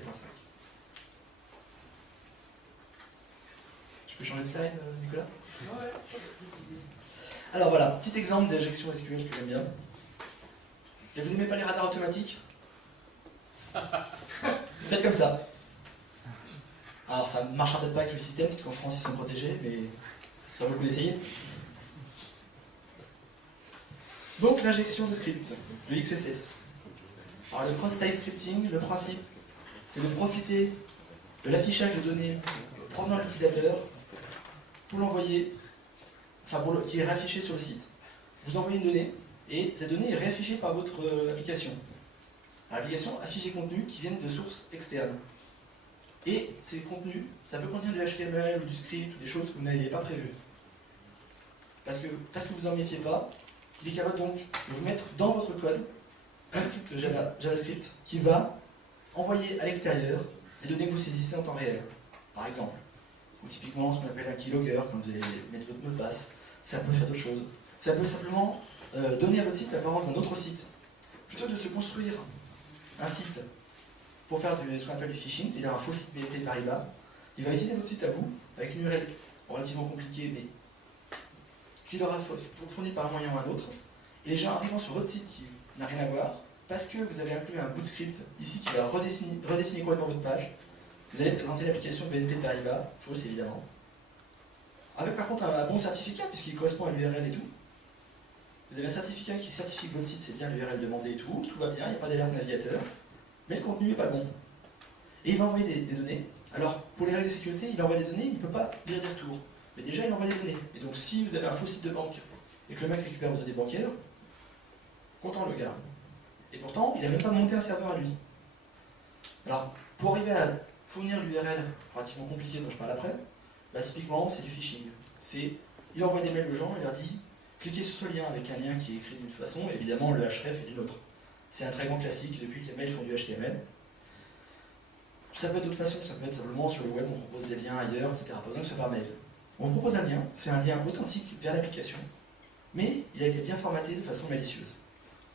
Je peux changer de slide, Nicolas? Ouais. Alors voilà, petit exemple d'injection SQL que j'aime bien. Et vous aimez pas les radars automatiques? Faites comme ça. Alors ça ne marchera peut-être pas avec le système, parce qu'en France ils sont protégés, mais ça vaut le coup d'essayer. Donc l'injection de script, le XSS. Alors le cross-site scripting, le principe, c'est de profiter de l'affichage de données provenant de l'utilisateur pour l'envoyer, qui est réaffiché sur le site. Vous envoyez une donnée, et cette donnée est réaffichée par votre application. L'application affiche des contenus qui viennent de sources externes. Et ces contenus, ça peut contenir du HTML ou du script ou des choses que vous n'aviez pas prévues. Parce que vous n'en méfiez pas, il est capable donc de vous mettre dans votre code un script de JavaScript qui va envoyer à l'extérieur les données que vous saisissez en temps réel. Par exemple, ou typiquement ce qu'on appelle un keylogger, quand vous allez mettre votre mot de passe, ça peut faire d'autres choses. Ça peut simplement donner à votre site l'apparence d'un autre site. Plutôt de se construire un site pour faire ce qu'on appelle du phishing, c'est-à-dire un faux site BNP Paribas, il va utiliser votre site à vous, avec une URL relativement compliquée, mais qui leur a fourni par un moyen ou un autre. Et les gens arrivant sur votre site qui n'a rien à voir, parce que vous avez inclus un bout de script ici qui va redessiner complètement votre page, vous allez présenter l'application BNP Paribas, fausse évidemment, avec par contre un bon certificat, puisqu'il correspond à l'URL et tout. Vous avez un certificat qui certifie que votre site c'est bien l'URL demandé et tout va bien, il n'y a pas d'alerte navigateur, mais le contenu n'est pas bon. Et il va envoyer des données. Alors, pour les règles de sécurité, il envoie des données, il ne peut pas lire des retours. Mais déjà, il envoie des données. Et donc, si vous avez un faux site de banque et que le mec récupère vos données bancaires, content le gars. Et pourtant, il n'a même pas monté un serveur à lui. Alors, pour arriver à fournir l'URL relativement compliqué dont je parle après, bah, typiquement, c'est du phishing. Il envoie des mails aux gens, il leur dit cliquez sur ce lien avec un lien qui est écrit d'une façon, et évidemment le href est d'une autre. C'est un très grand classique depuis que les mails font du HTML. Ça peut être d'autres façons, ça peut être simplement sur le web, on propose des liens ailleurs, etc. Pas besoin que ce soit par mail. On vous propose un lien, c'est un lien authentique vers l'application, mais il a été bien formaté de façon malicieuse.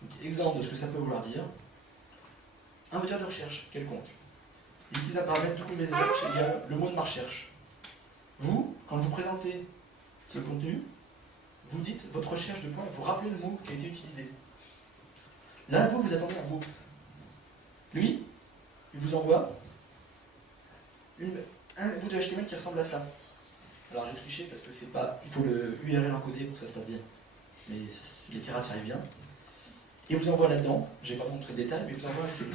Donc, exemple de ce que ça peut vouloir dire, un moteur de recherche quelconque. Il utilise un paramètre WSearch égale le mot de ma recherche. Vous, quand vous présentez ce contenu, vous dites votre recherche de points et vous rappelez le mot qui a été utilisé. Là, vous attendez un mot. Lui, il vous envoie un bout de HTML qui ressemble à ça. Alors j'ai triché parce que c'est pas. Il faut le URL encodé pour que ça se passe bien. Mais les pirates y arrivent bien. Et il vous envoie là-dedans, je n'ai pas montré de détails, mais il vous envoie un script.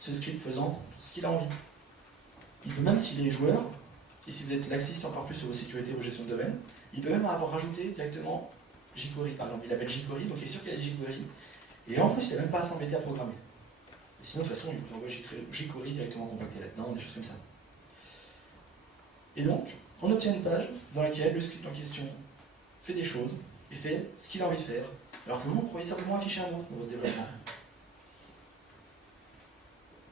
Ce script faisant ce qu'il a envie. Il peut même, s'il est joueur, et si vous êtes laxiste encore plus sur vos sécurités et vos gestions de domaine, il peut même avoir rajouté directement jQuery, par exemple. Il appelle jQuery, donc il est sûr qu'il a des jQuery. Et en plus, il n'a même pas à s'embêter à programmer. Et sinon, de toute façon, il vous envoie jQuery directement compacté là-dedans, des choses comme ça. Et donc, on obtient une page dans laquelle le script en question fait des choses et fait ce qu'il a envie de faire, alors que vous pourriez simplement afficher un mot dans votre développement.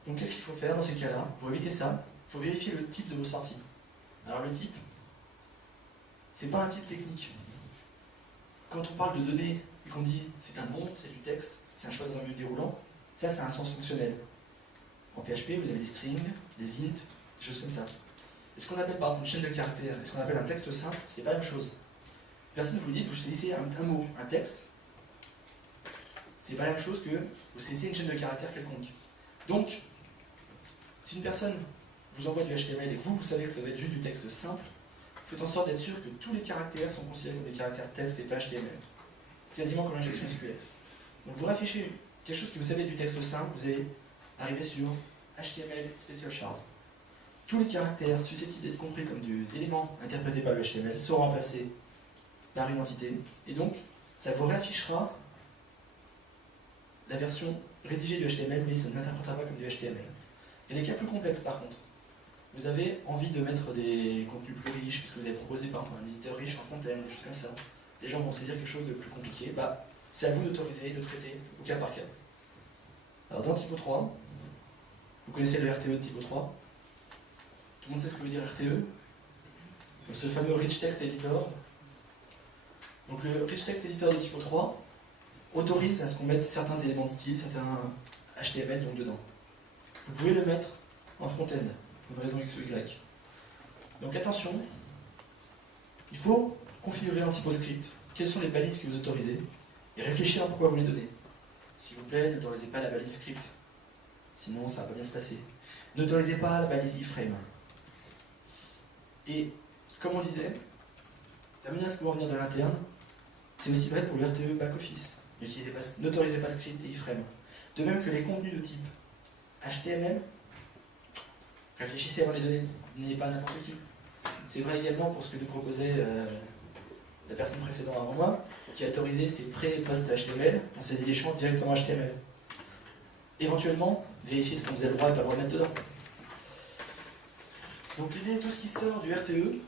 Donc qu'est-ce qu'il faut faire dans ces cas-là? Pour éviter ça, il faut vérifier le type de vos sorties. Alors le type, c'est pas un type technique. Quand on parle de données et qu'on dit c'est un nom, c'est du texte, c'est un choix dans un menu déroulant, ça c'est un sens fonctionnel. En PHP, vous avez des strings, des int, des choses comme ça. Et ce qu'on appelle par exemple une chaîne de caractères et ce qu'on appelle un texte simple, c'est pas la même chose. Personne ne vous dit, vous saisissez un mot, un texte, c'est pas la même chose que vous saisissez une chaîne de caractères quelconque. Donc, si une personne vous envoie du HTML et que vous savez que ça va être juste du texte simple, faites en sorte d'être sûr que tous les caractères sont considérés comme des caractères texte et pas HTML. Quasiment comme l'injection SQL. Donc vous raffichez quelque chose que vous savez du texte simple, vous allez arriver sur HTML Special Shards. Tous les caractères susceptibles d'être compris comme des éléments interprétés par le HTML seront remplacés par une entité, et donc ça vous réaffichera la version rédigée du HTML, mais ça ne l'interprétera pas comme du HTML. Et les cas plus complexes par contre, vous avez envie de mettre des contenus plus riches, parce que vous avez proposé par exemple un éditeur riche en front-end, des choses comme ça, les gens vont saisir quelque chose de plus compliqué, bah, c'est à vous d'autoriser, de traiter au cas par cas. Alors dans Typo 3, vous connaissez le RTE de Typo 3. Tout le monde sait ce que veut dire RTE. Donc ce fameux Rich Text Editor. Donc le Rich Text Editor de Typo 3 autorise à ce qu'on mette certains éléments de style, certains HTML donc dedans. Vous pouvez le mettre en front-end, pour une raison X ou Y. Donc attention, il faut configurer en TypoScript quelles sont les balises que vous autorisez et réfléchir à pourquoi vous les donnez. S'il vous plaît, n'autorisez pas la balise script, sinon ça ne va pas bien se passer. N'autorisez pas la balise iframe. Et comme on disait, la menace peut revenir de l'interne, c'est aussi vrai pour le RTE back-office. N'autorisez pas script et iframe. De même que les contenus de type HTML, réfléchissez avant de les donner, n'ayez pas n'importe qui. C'est vrai également pour ce que nous proposait la personne précédente avant moi, qui a autorisé ses pré- et post-HTML, on saisit les champs directement HTML. Éventuellement, vérifiez ce qu'on vous a le droit et pas le droit de mettre dedans. Donc l'idée, tout ce qui sort du RTE,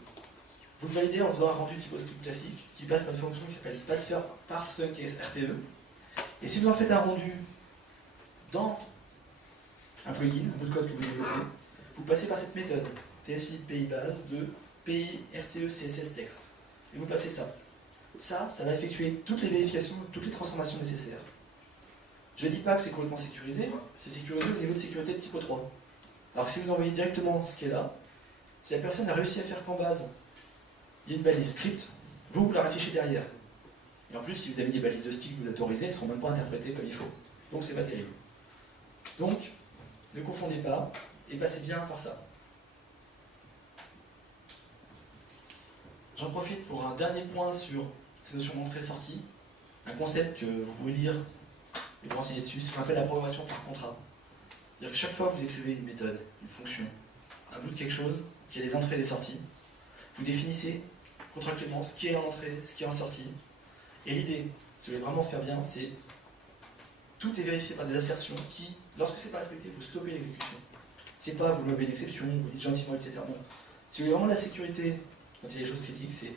vous le validez en faisant un rendu TypoScript classique, qui passe par une fonction qui s'appelle parseFunkRTE. Et si vous en faites un rendu dans un plugin, un bout de code que vous développez, vous passez par cette méthode, TSLib base de PI RTE CSS text. Et vous passez ça. Ça va effectuer toutes les vérifications, toutes les transformations nécessaires. Je ne dis pas que c'est complètement sécurisé, c'est sécurisé au niveau de sécurité de Typo 3. Alors que si vous envoyez directement ce qui est là, si la personne a réussi à faire qu'en base, il y a une balise script, vous la raffichez derrière. Et en plus, si vous avez des balises de style que vous autorisez, elles ne seront même pas interprétées comme il faut. Donc c'est pas terrible. Donc, ne confondez pas et passez bien par ça. J'en profite pour un dernier point sur ces notions d'entrée-sortie, un concept que vous pouvez lire et vous renseigner dessus, c'est ce qu'on appelle la programmation par contrat. C'est-à-dire que chaque fois que vous écrivez une méthode, une fonction, un bout de quelque chose, qui a des entrées et des sorties, vous définissez contractuellement ce qui est en entrée, ce qui est en sortie. Et l'idée, si vous voulez vraiment faire bien, c'est tout est vérifié par des assertions qui, lorsque c'est pas respecté, vous stoppez l'exécution. C'est pas vous levez une exception, vous dites gentiment, etc. Non. Si vous voulez vraiment de la sécurité, quand il y a des choses critiques, c'est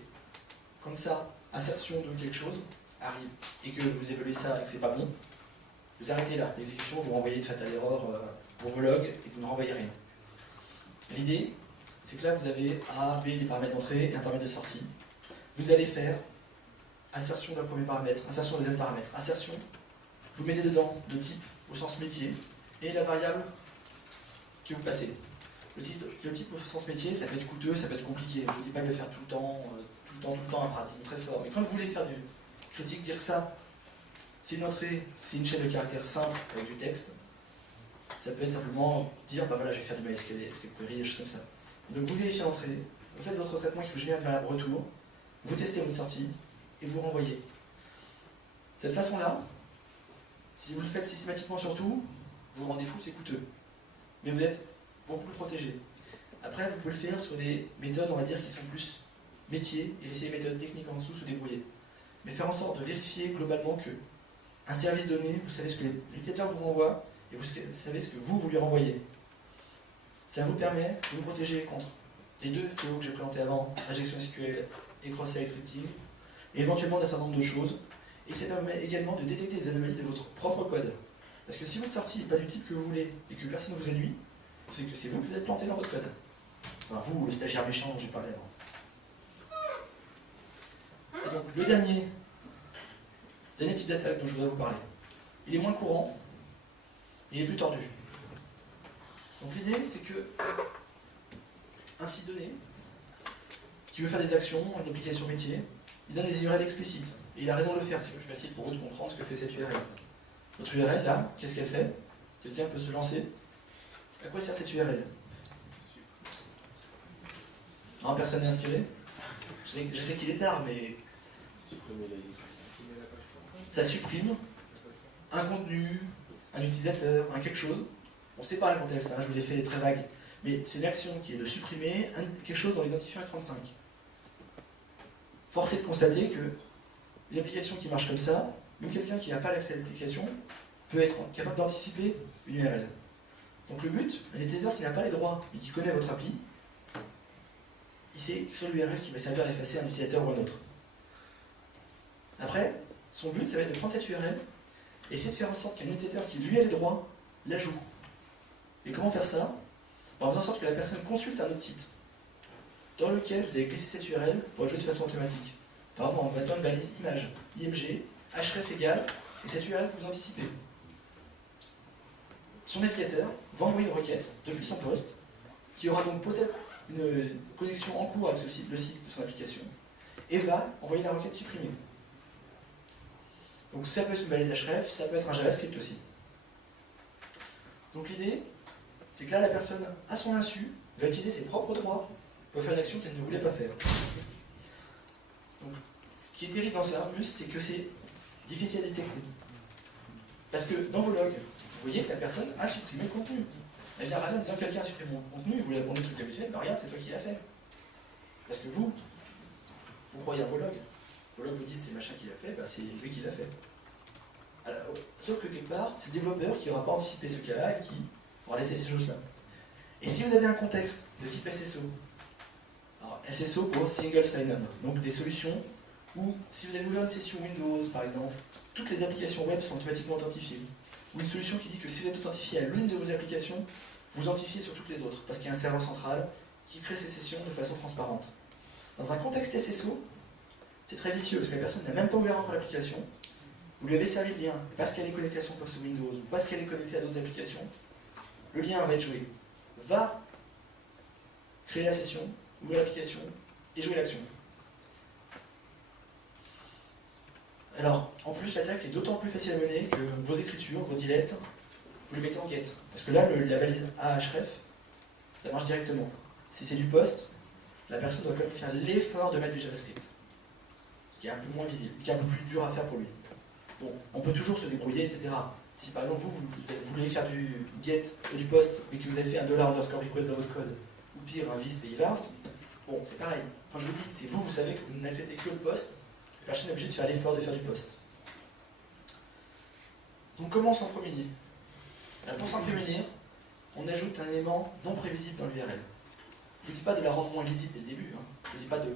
comme ça, assertion de quelque chose, arrive et que vous évaluez ça et que c'est pas bon, vous arrêtez là. L'exécution, vous renvoyez de fatal error pour vos logs et vous ne renvoyez rien. L'idée, c'est que là, vous avez A, B, des paramètres d'entrée et un paramètre de sortie. Vous allez faire insertion d'un premier paramètre, insertion d'un deuxième paramètre, insertion. Vous mettez dedans le type au sens métier et la variable que vous passez. Le type au sens métier, ça peut être coûteux, ça peut être compliqué. Je ne vous dis pas de le faire tout le temps, à pratique, très fort. Mais quand vous voulez faire du critique, dire ça, c'est une entrée, c'est une chaîne de caractères simple avec du texte. Ça peut être simplement dire, bah voilà, je vais faire du MySQL, query, des choses comme ça. Donc vous vérifiez l'entrée, vous faites votre traitement qui vous génère une variable retour, vous testez votre sortie et vous renvoyez. De cette façon-là, si vous le faites systématiquement sur tout, vous vous rendez fou, c'est coûteux. Mais vous êtes beaucoup plus protégé. Après, vous pouvez le faire sur des méthodes, on va dire, qui sont plus métiers, et laisser les méthodes techniques en dessous se débrouiller. Mais faire en sorte de vérifier globalement que un service donné, vous savez ce que l'utilisateur vous renvoie, et vous savez ce que vous lui renvoyez. Ça vous permet de vous protéger contre les deux fléaux que j'ai présentés avant, injection SQL et cross-site scripting, et éventuellement d'un certain nombre de choses. Et ça permet également de détecter des anomalies de votre propre code. Parce que si votre sortie n'est pas du type que vous voulez et que personne ne vous ennuie, c'est que c'est vous qui vous êtes planté dans votre code. Enfin, vous, le stagiaire méchant dont j'ai parlé avant. Et donc, le dernier type d'attaque dont je voudrais vous parler, il est moins courant, il est plus tordu. Donc l'idée, c'est que un site donné, qui veut faire des actions, une application métier, il donne des URL explicites. Et il a raison de le faire, c'est plus facile pour vous de comprendre ce que fait cette URL. Notre URL, là, qu'est-ce qu'elle fait? Quelqu'un peut se lancer. À quoi sert cette URL? Non, personne n'est inspiré? Je sais qu'il est tard, mais ça supprime un contenu, un utilisateur, un quelque chose. On ne sait pas le contexte, hein, je vous l'ai fait très vague. Mais c'est une action qui est de supprimer quelque chose dans l'identifiant 35. Force est de constater que une application qui marche comme ça, même quelqu'un qui n'a pas l'accès à l'application, peut être capable d'anticiper une URL. Donc le but, un utilisateur qui n'a pas les droits, mais qui connaît votre appli, il sait créer l'URL qui va servir à effacer un utilisateur ou un autre. Après, son but, ça va être de prendre cette URL et essayer de faire en sorte qu'un utilisateur qui lui a les droits, la joue. Et comment faire ça? En faisant en sorte que la personne consulte un autre site dans lequel vous avez glissé cette URL pour la jouer de façon automatique. Par exemple, en mettant une balise image, IMG, href égale, et cette URL que vous anticipez. Son navigateur va envoyer une requête depuis son poste, qui aura donc peut-être une connexion en cours avec le site de son application, et va envoyer la requête supprimée. Donc ça peut être une balise href, ça peut être un JavaScript aussi. Donc l'idée, c'est que là, la personne, à son insu, va utiliser ses propres droits pour faire une action qu'elle ne voulait pas faire. Donc, ce qui est terrible dans ça, en plus, c'est que c'est difficile à détecter. Parce que dans vos logs, vous voyez que la personne a supprimé le contenu. Elle vient râler en disant quelqu'un a supprimé mon contenu, et vous lui répondez le truc habituel, bah regarde, c'est toi qui l'as fait. Parce que vous croyez à vos logs. Vos logs vous disent c'est machin qui l'a fait, bah c'est lui qui l'a fait. Alors, sauf que quelque part, c'est le développeur qui n'aura pas anticipé ce cas-là et qui aura laissé ces choses-là. Et si vous avez un contexte de type SSO, alors SSO pour Single Sign-On, donc des solutions où, si vous avez ouvert une session Windows par exemple, toutes les applications web sont automatiquement authentifiées. Ou une solution qui dit que si vous êtes authentifié à l'une de vos applications, vous authentifiez sur toutes les autres, parce qu'il y a un serveur central qui crée ces sessions de façon transparente. Dans un contexte SSO, c'est très vicieux, parce que la personne n'a même pas ouvert encore l'application, vous lui avez servi le lien, parce qu'elle est connectée à son poste Windows, ou parce qu'elle est connectée à d'autres applications, le lien va être joué, va créer la session, ouvrir l'application, et jouer l'action. Alors, en plus, l'attaque est d'autant plus facile à mener que vos écritures, vos dilettes, vous les mettez en get. Parce que là, la balise ahref, ça marche directement. Si c'est du post, la personne doit quand même faire l'effort de mettre du JavaScript. Ce qui est un peu moins visible, qui est un peu plus dur à faire pour lui. Bon, on peut toujours se débrouiller, etc. Si par exemple vous voulez faire du get et du post, mais que vous avez fait un $_request dans votre code, ou pire, un vis payvars, bon, c'est pareil. Quand je vous dis, c'est vous savez que vous n'acceptez que le post, la personne est obligée de faire l'effort de faire du post. Donc comment s'en prémunir? Pour s'en prémunir, on ajoute un élément non prévisible dans l'URL. Je ne vous dis pas de la rendre moins lisible dès le début, hein. Je ne vous dis pas de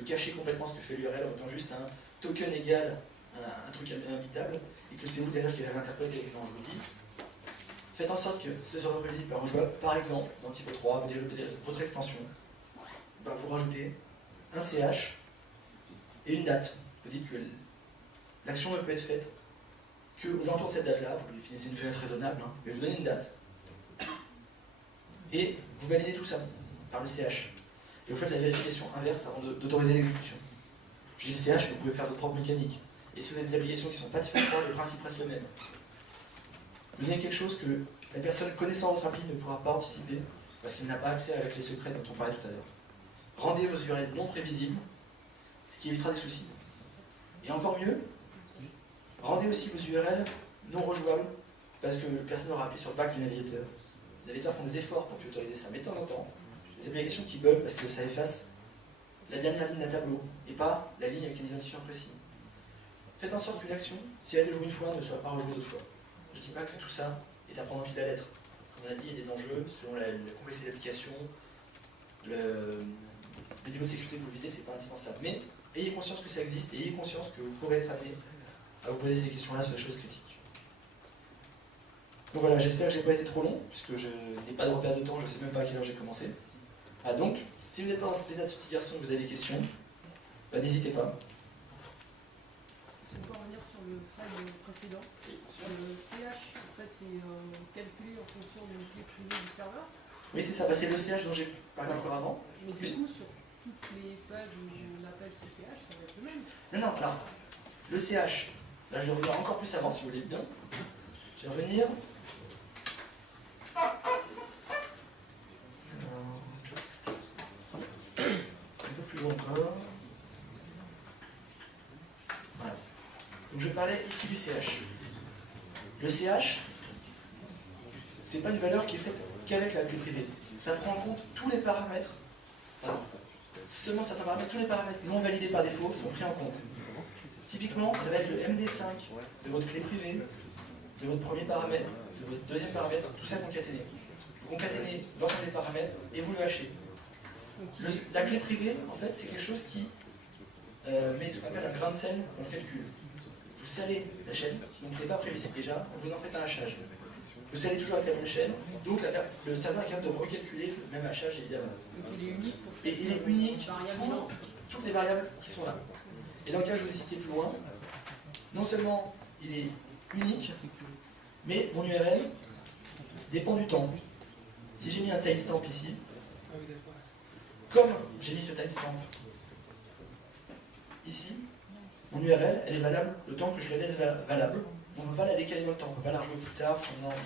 cacher complètement ce que fait l'URL en mettant juste un token égal à un truc imbitable, et que c'est vous derrière qui allez réinterpréter. Non, je vous dis, faites en sorte que ce soit prévisible par rejouable. Par exemple, dans typo 3, vous développez votre extension, vous rajoutez un CH et une date. Vous dites que l'action ne peut être faite qu'aux alentours de cette date-là, vous définissez une fenêtre raisonnable, hein, mais vous donnez une date. Et vous validez tout ça par le CH. Et vous faites la vérification inverse avant d'autoriser l'exécution. Je dis le CH, mais vous pouvez faire votre propre mécanique. Et si vous avez des applications qui ne sont pas typo 3, le principe reste le même. Vous donnez quelque chose que la personne connaissant votre appli ne pourra pas anticiper, parce qu'il n'a pas accès à la clé secrète dont on parlait tout à l'heure. Rendez vos URL non prévisibles, ce qui évitera des soucis. Et encore mieux, rendez aussi vos URL non rejouables, parce que personne n'aura appuyé sur le back du navigateur. Les navigateurs font des efforts pour autoriser ça, mais de temps en temps, des applications qui bug parce que ça efface la dernière ligne d'un tableau, et pas la ligne avec un identifiant précis. Faites en sorte qu'une action, si elle a été jouée une fois, ne soit pas rejouée d'autres fois. Je ne dis pas que tout ça est à prendre au pied de la lettre. Comme on a dit, il y a des enjeux selon la complexité de l'application, le niveau de sécurité que vous visez, c'est pas indispensable. Mais ayez conscience que ça existe et ayez conscience que vous pourrez être amené à vous poser ces questions-là sur des choses critiques. Donc voilà, j'espère que je n'ai pas été trop long, puisque je n'ai pas de repère de temps, je ne sais même pas à quelle heure j'ai commencé. Ah, donc, si vous n'êtes pas dans cet état de petit garçon et que vous avez des questions, n'hésitez pas. Si on peut revenir sur le slide précédent, sur le CH, en fait, c'est calculé en fonction de clé privée du serveur. Oui, c'est ça, c'est le CH dont j'ai parlé encore avant. Mais du coup, sur toutes les pages où on appelle ce CH, ça va être le même. Non, là, le CH, là je vais revenir encore plus avant si vous voulez bien. Je vais revenir. C'est un peu plus long encore. Voilà. Donc je parlais ici du CH. Le CH, c'est pas une valeur qui est faite qu'avec la clé privée. Ça prend en compte tous les paramètres. Alors, seulement certains paramètres, tous les paramètres non validés par défaut sont pris en compte. Typiquement, ça va être le MD5 de votre clé privée, de votre premier paramètre, de votre deuxième paramètre, tout ça concaténé. Vous concaténez l'ensemble des paramètres et vous le hachez. La clé privée, en fait, c'est quelque chose qui met ce qu'on appelle un grain de sel dans le calcul. Vous salez la chaîne, donc ce n'est pas prévisible déjà, vous en faites un hachage. Vous salez toujours avec la même chaîne, donc le serveur est capable de recalculer le même hachage évidemment. Donc il est unique pour et il est unique pour toutes les variables qui sont là. Et dans le cas que je vous ai cité plus loin, non seulement il est unique, mais mon URL dépend du temps. Si j'ai mis un timestamp ici, comme j'ai mis ce timestamp ici, mon URL, elle est valable le temps que je la laisse valable. On ne peut pas la décaler dans le temps, on ne peut pas la rejouer plus tard si on a envie.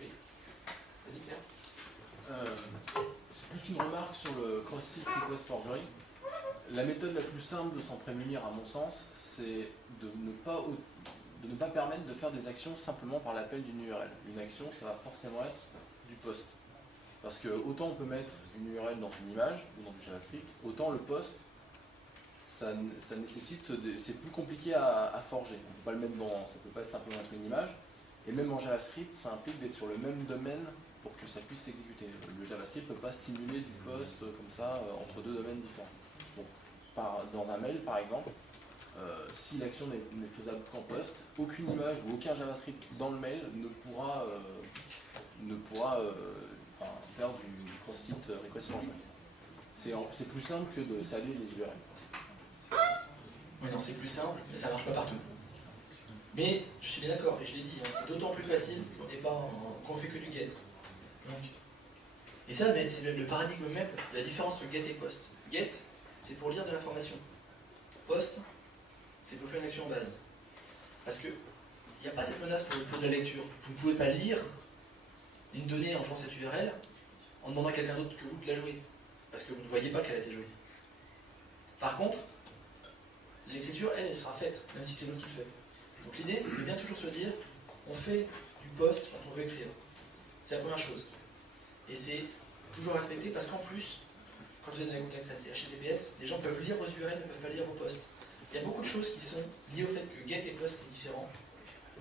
Oui. Vas-y Pierre. C'est plus une remarque sur le cross-site request forgery. La méthode la plus simple de s'en prémunir, à mon sens, c'est de ne pas permettre de faire des actions simplement par l'appel d'une URL. Une action, ça va forcément être du post. Parce que autant on peut mettre une URL dans une image ou dans du JavaScript, autant le post, ça nécessite, c'est plus compliqué à forger. On peut pas le mettre dans, ça peut pas être simplement être une image. Et même en JavaScript, ça implique d'être sur le même domaine pour que ça puisse s'exécuter. Le JavaScript ne peut pas simuler du post comme ça entre deux domaines différents. Donc, dans un mail, par exemple, si l'action n'est faisable qu'en post, aucune image ou aucun JavaScript dans le mail ne pourra faire du cross-site request forgery. C'est plus simple que de saler les URL. Oui, non, c'est plus simple, mais ça ne marche pas partout. Mais je suis bien d'accord, et je l'ai dit, hein, c'est d'autant plus facile qu'on fait que du get. Donc, et ça, c'est le paradigme même de la différence entre get et post. Get, c'est pour lire de l'information. Post, c'est pour faire une action en base. Parce qu'il n'y a pas cette menace pour de la lecture. Vous ne pouvez pas lire une donnée en jouant cette URL en demandant à quelqu'un d'autre que vous de la jouer. Parce que vous ne voyez pas qu'elle a été jouée. Par contre, l'écriture, elle sera faite, même si c'est l'autre qui le fait. Donc l'idée, c'est de bien toujours se dire, on fait du post quand on veut écrire. C'est la première chose. Et c'est toujours respecté parce qu'en plus, quand vous êtes dans les contextes HTTPS, les gens peuvent lire vos URL, mais ne peuvent pas lire vos posts. Il y a beaucoup de choses qui sont liées au fait que get et post, c'est différent.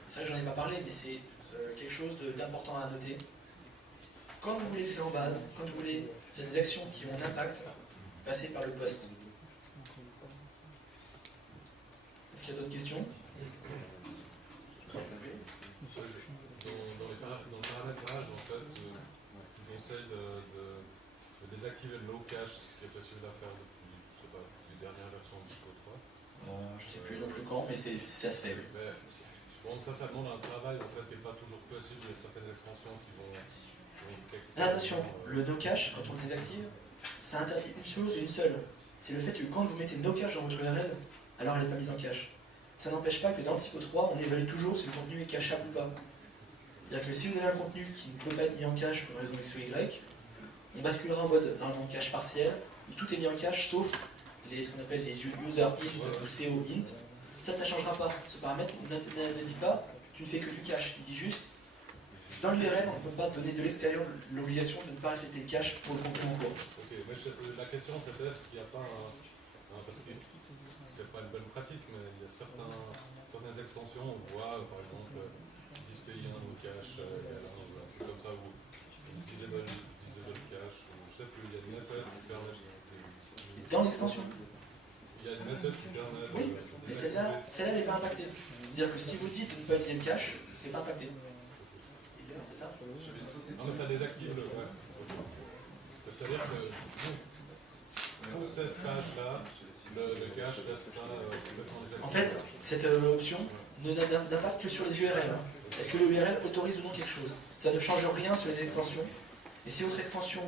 C'est vrai que j'en ai pas parlé, mais c'est quelque chose d'important à noter. quand vous voulez créer en base, quand vous voulez faire des actions qui ont un impact, passez par le post. Est-ce qu'il y a d'autres questions? Dans le paramétrage, en fait, je conseille de désactiver le low cache, ce qui est facile à faire depuis, je sais pas, les dernières versions de Typo 3. Je ne sais plus non plus quand, mais ça se fait. Mais, bon, ça demande un travail en fait qui n'est pas toujours possible. Il y a certaines extensions qui vont Attention, le no cache, quand on le désactive, ça interdit une chose et une seule. C'est le fait que quand vous mettez no cache dans votre URL, alors elle n'est pas mise en cache. Ça n'empêche pas que dans Typo 3, on évalue toujours si le contenu est cacheable ou pas. C'est-à-dire que si vous avez un contenu qui ne peut pas être mis en cache pour une raison X ou Y, on basculera en mode normalement cache partiel, où tout est mis en cache sauf ce qu'on appelle les user int ou CO int. Ça ne changera pas. Ce paramètre ne dit pas tu ne fais que du cache. Il dit juste dans l'URL, on ne peut pas donner de l'extérieur l'obligation de ne pas respecter le cache pour le contenu en cours. Ok, mais la question c'était est-ce qu'il n'y a pas parce que c'est pas une bonne pratique, mais il y a certaines extensions, on voit par exemple display un ou cache, un truc comme ça, ou disable cache, ou je sais plus, il y a une méthode qui permet Dans l'extension. Il y a une méthode qui permet Oui, mais celle-là n'est pas impactée. C'est-à-dire que si vous dites de ne pas utiliser le cache, c'est pas impacté. C'est ça? Non, mais ça désactive le. Ouais. C'est-à-dire que pour cette page-là, le cache reste pas complètement désactivé. En fait, cette option n'impacte que sur les URL. Est-ce que le URL autorise ou non quelque chose? Ça ne change rien sur les extensions. Et si votre extension